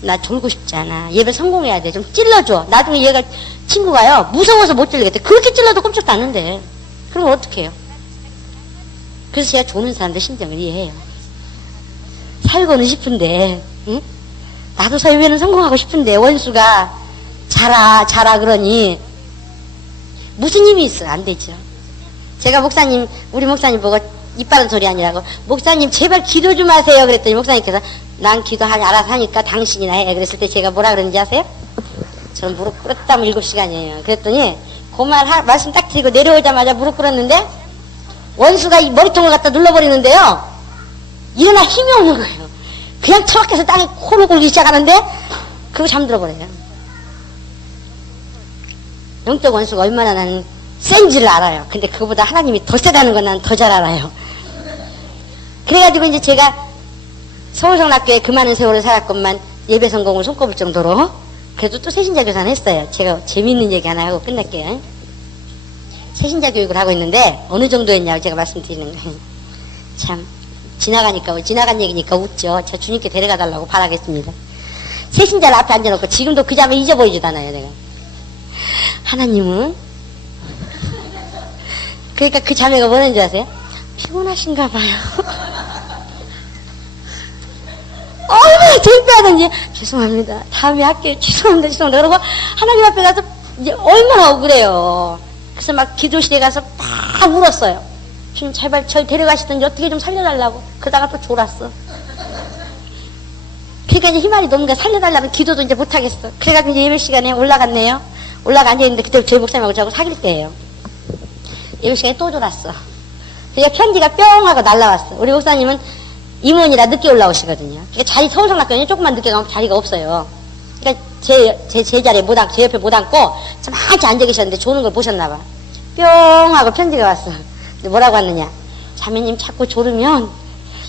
나 졸고 싶지 않아. 예배 성공해야 돼. 좀 찔러줘. 나중에 얘가, 친구가요, 무서워서 못 찔리겠대. 그렇게 찔러도 꼼짝도 않는데. 그럼 어떡해요? 그래서 제가 조는 사람들 심정을 이해해요. 살고는 싶은데, 응? 나도 사회는 성공하고 싶은데, 원수가 자라 그러니, 무슨 힘이 있어? 안 되죠. 제가 목사님, 우리 목사님 보고 입 바른 소리 아니라고, 목사님 제발 기도 좀 하세요. 그랬더니 목사님께서 난 기도하니 알아서 하니까 당신이나 해. 그랬을 때 제가 뭐라 그랬는지 아세요? 저는 무릎 꿇었다면 7시간이에요. 그랬더니 그 말씀 딱 드리고 내려오자마자 무릎 꿇었는데 원수가 이 머리통을 갖다 눌러버리는데요. 일어나 힘이 없는 거예요. 그냥 처박혀서 땅에 코를 골기 시작하는데 그거 잠들어버려요. 영적 원수가 얼마나 나는 센지를 알아요. 근데 그거보다 하나님이 더 세다는 건 난 더 잘 알아요. 그래가지고 이제 제가 서울성락교에 그 많은 세월을 살았건만 예배 성공을 손꼽을 정도로 그래도 또 새신자 교사는 했어요. 제가 재미있는 얘기 하나 하고 끝낼게요. 새신자 교육을 하고 있는데 어느 정도 했냐고 제가 말씀드리는 거예요. 참 지나간 얘기니까 웃죠. 저 주님께 데려가 달라고 바라겠습니다. 새신자를 앞에 앉아놓고 지금도 그 자매 잊어버리지도 않아요. 내가 하나님은 그러니까 그 자매가 뭐라는 줄 아세요? 피곤하신가 봐요. 얼마나 창피하던지 죄송합니다. 다음에 할게요. 죄송합니다. 그러고 하나님 앞에 가서 이제 얼마나 억울해요. 그래서 막 기도실에 가서 막 울었어요. 주님 제발 절 데려가시든지 어떻게 좀 살려달라고. 그러다가 또 졸았어. 그러니까 이제 희망이 너무가 살려달라면 기도도 이제 못하겠어. 그래가지고 이제 예배 시간에 올라갔네요. 올라가 앉아있는데 그때 저희 목사님하고 저하고 사귈 때예요. 예배 시간에 또 졸았어. 그러니까 편지가 뿅 하고 날라왔어. 우리 목사님은 임원이라 늦게 올라오시거든요. 그러니까 서울성락교는 조금만 늦게 가면 자리가 없어요. 그러니까 제 자리에 못 앉고, 제 옆에 못 앉고, 저만치 앉아 계셨는데 조는 걸 보셨나봐. 뿅 하고 편지가 왔어. 근데 뭐라고 왔느냐. 자매님 자꾸 졸으면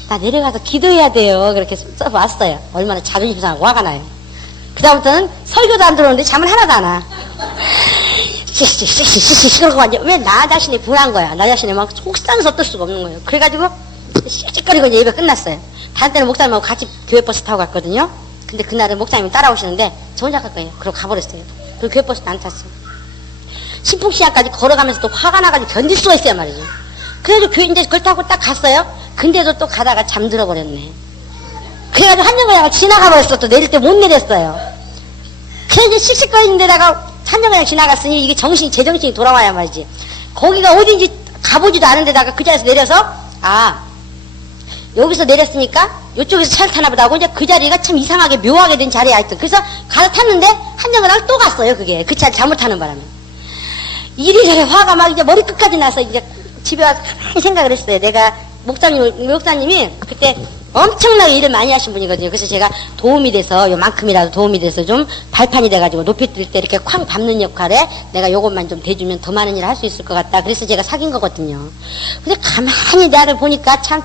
나 내려가서 기도해야 돼요. 그렇게 써왔어요. 얼마나 자존심 상하고 화가 나요. 그다음부터는 설교도 안 들어오는데 잠을 하나도 안 와. 씩씩씩씩씩 그러고 완전 왜 나 자신이 분한 거야. 나 자신이 막 속상해서 어떨 수가 없는 거예요. 그래가지고 씩씩거리고 이제 예배 끝났어요. 다른 때는 목사님하고 같이 교회 버스 타고 갔거든요. 근데 그날은 목사님이 따라오시는데 저 혼자 갈 거예요. 그러고 가버렸어요. 그리고 교회 버스는 안 탔어요. 신풍시장까지 걸어가면서 또 화가 나가지고 견딜 수가 있어요 말이죠. 그래가지고 교회 이제 그걸 타고 딱 갔어요. 근데도 또 가다가 잠들어 버렸네. 그래가지고 한정거장을 지나가 버렸어. 또 내릴 때 못 내렸어요. 그래서 이제 씩씩거리는 데다가 한정거장 지나갔으니 이게 제정신이 돌아와야 말이지. 거기가 어딘지 가보지도 않은 데다가 그 자리에서 내려서 여기서 내렸으니까 이쪽에서 차를 타나 보다 하고 이제 그 자리가 참 이상하게 묘하게 된 자리에 하여튼 그래서 가서 탔는데 한정거장을 또 갔어요. 그게 그 차를 잘못 타는 바람에 이리저리 화가 막 이제 머리끝까지 나서 이제 집에 와서 가만히 생각을 했어요. 내가 목사님이 그때 엄청나게 일을 많이 하신 분이거든요. 그래서 제가 도움이 돼서 요만큼이라도 도움이 돼서 좀 발판이 돼가지고 높이 뜰 때 이렇게 쾅 밟는 역할에 내가 요것만 좀 대주면 더 많은 일을 할 수 있을 것 같다. 그래서 제가 사귄 거거든요. 근데 가만히 나를 보니까 참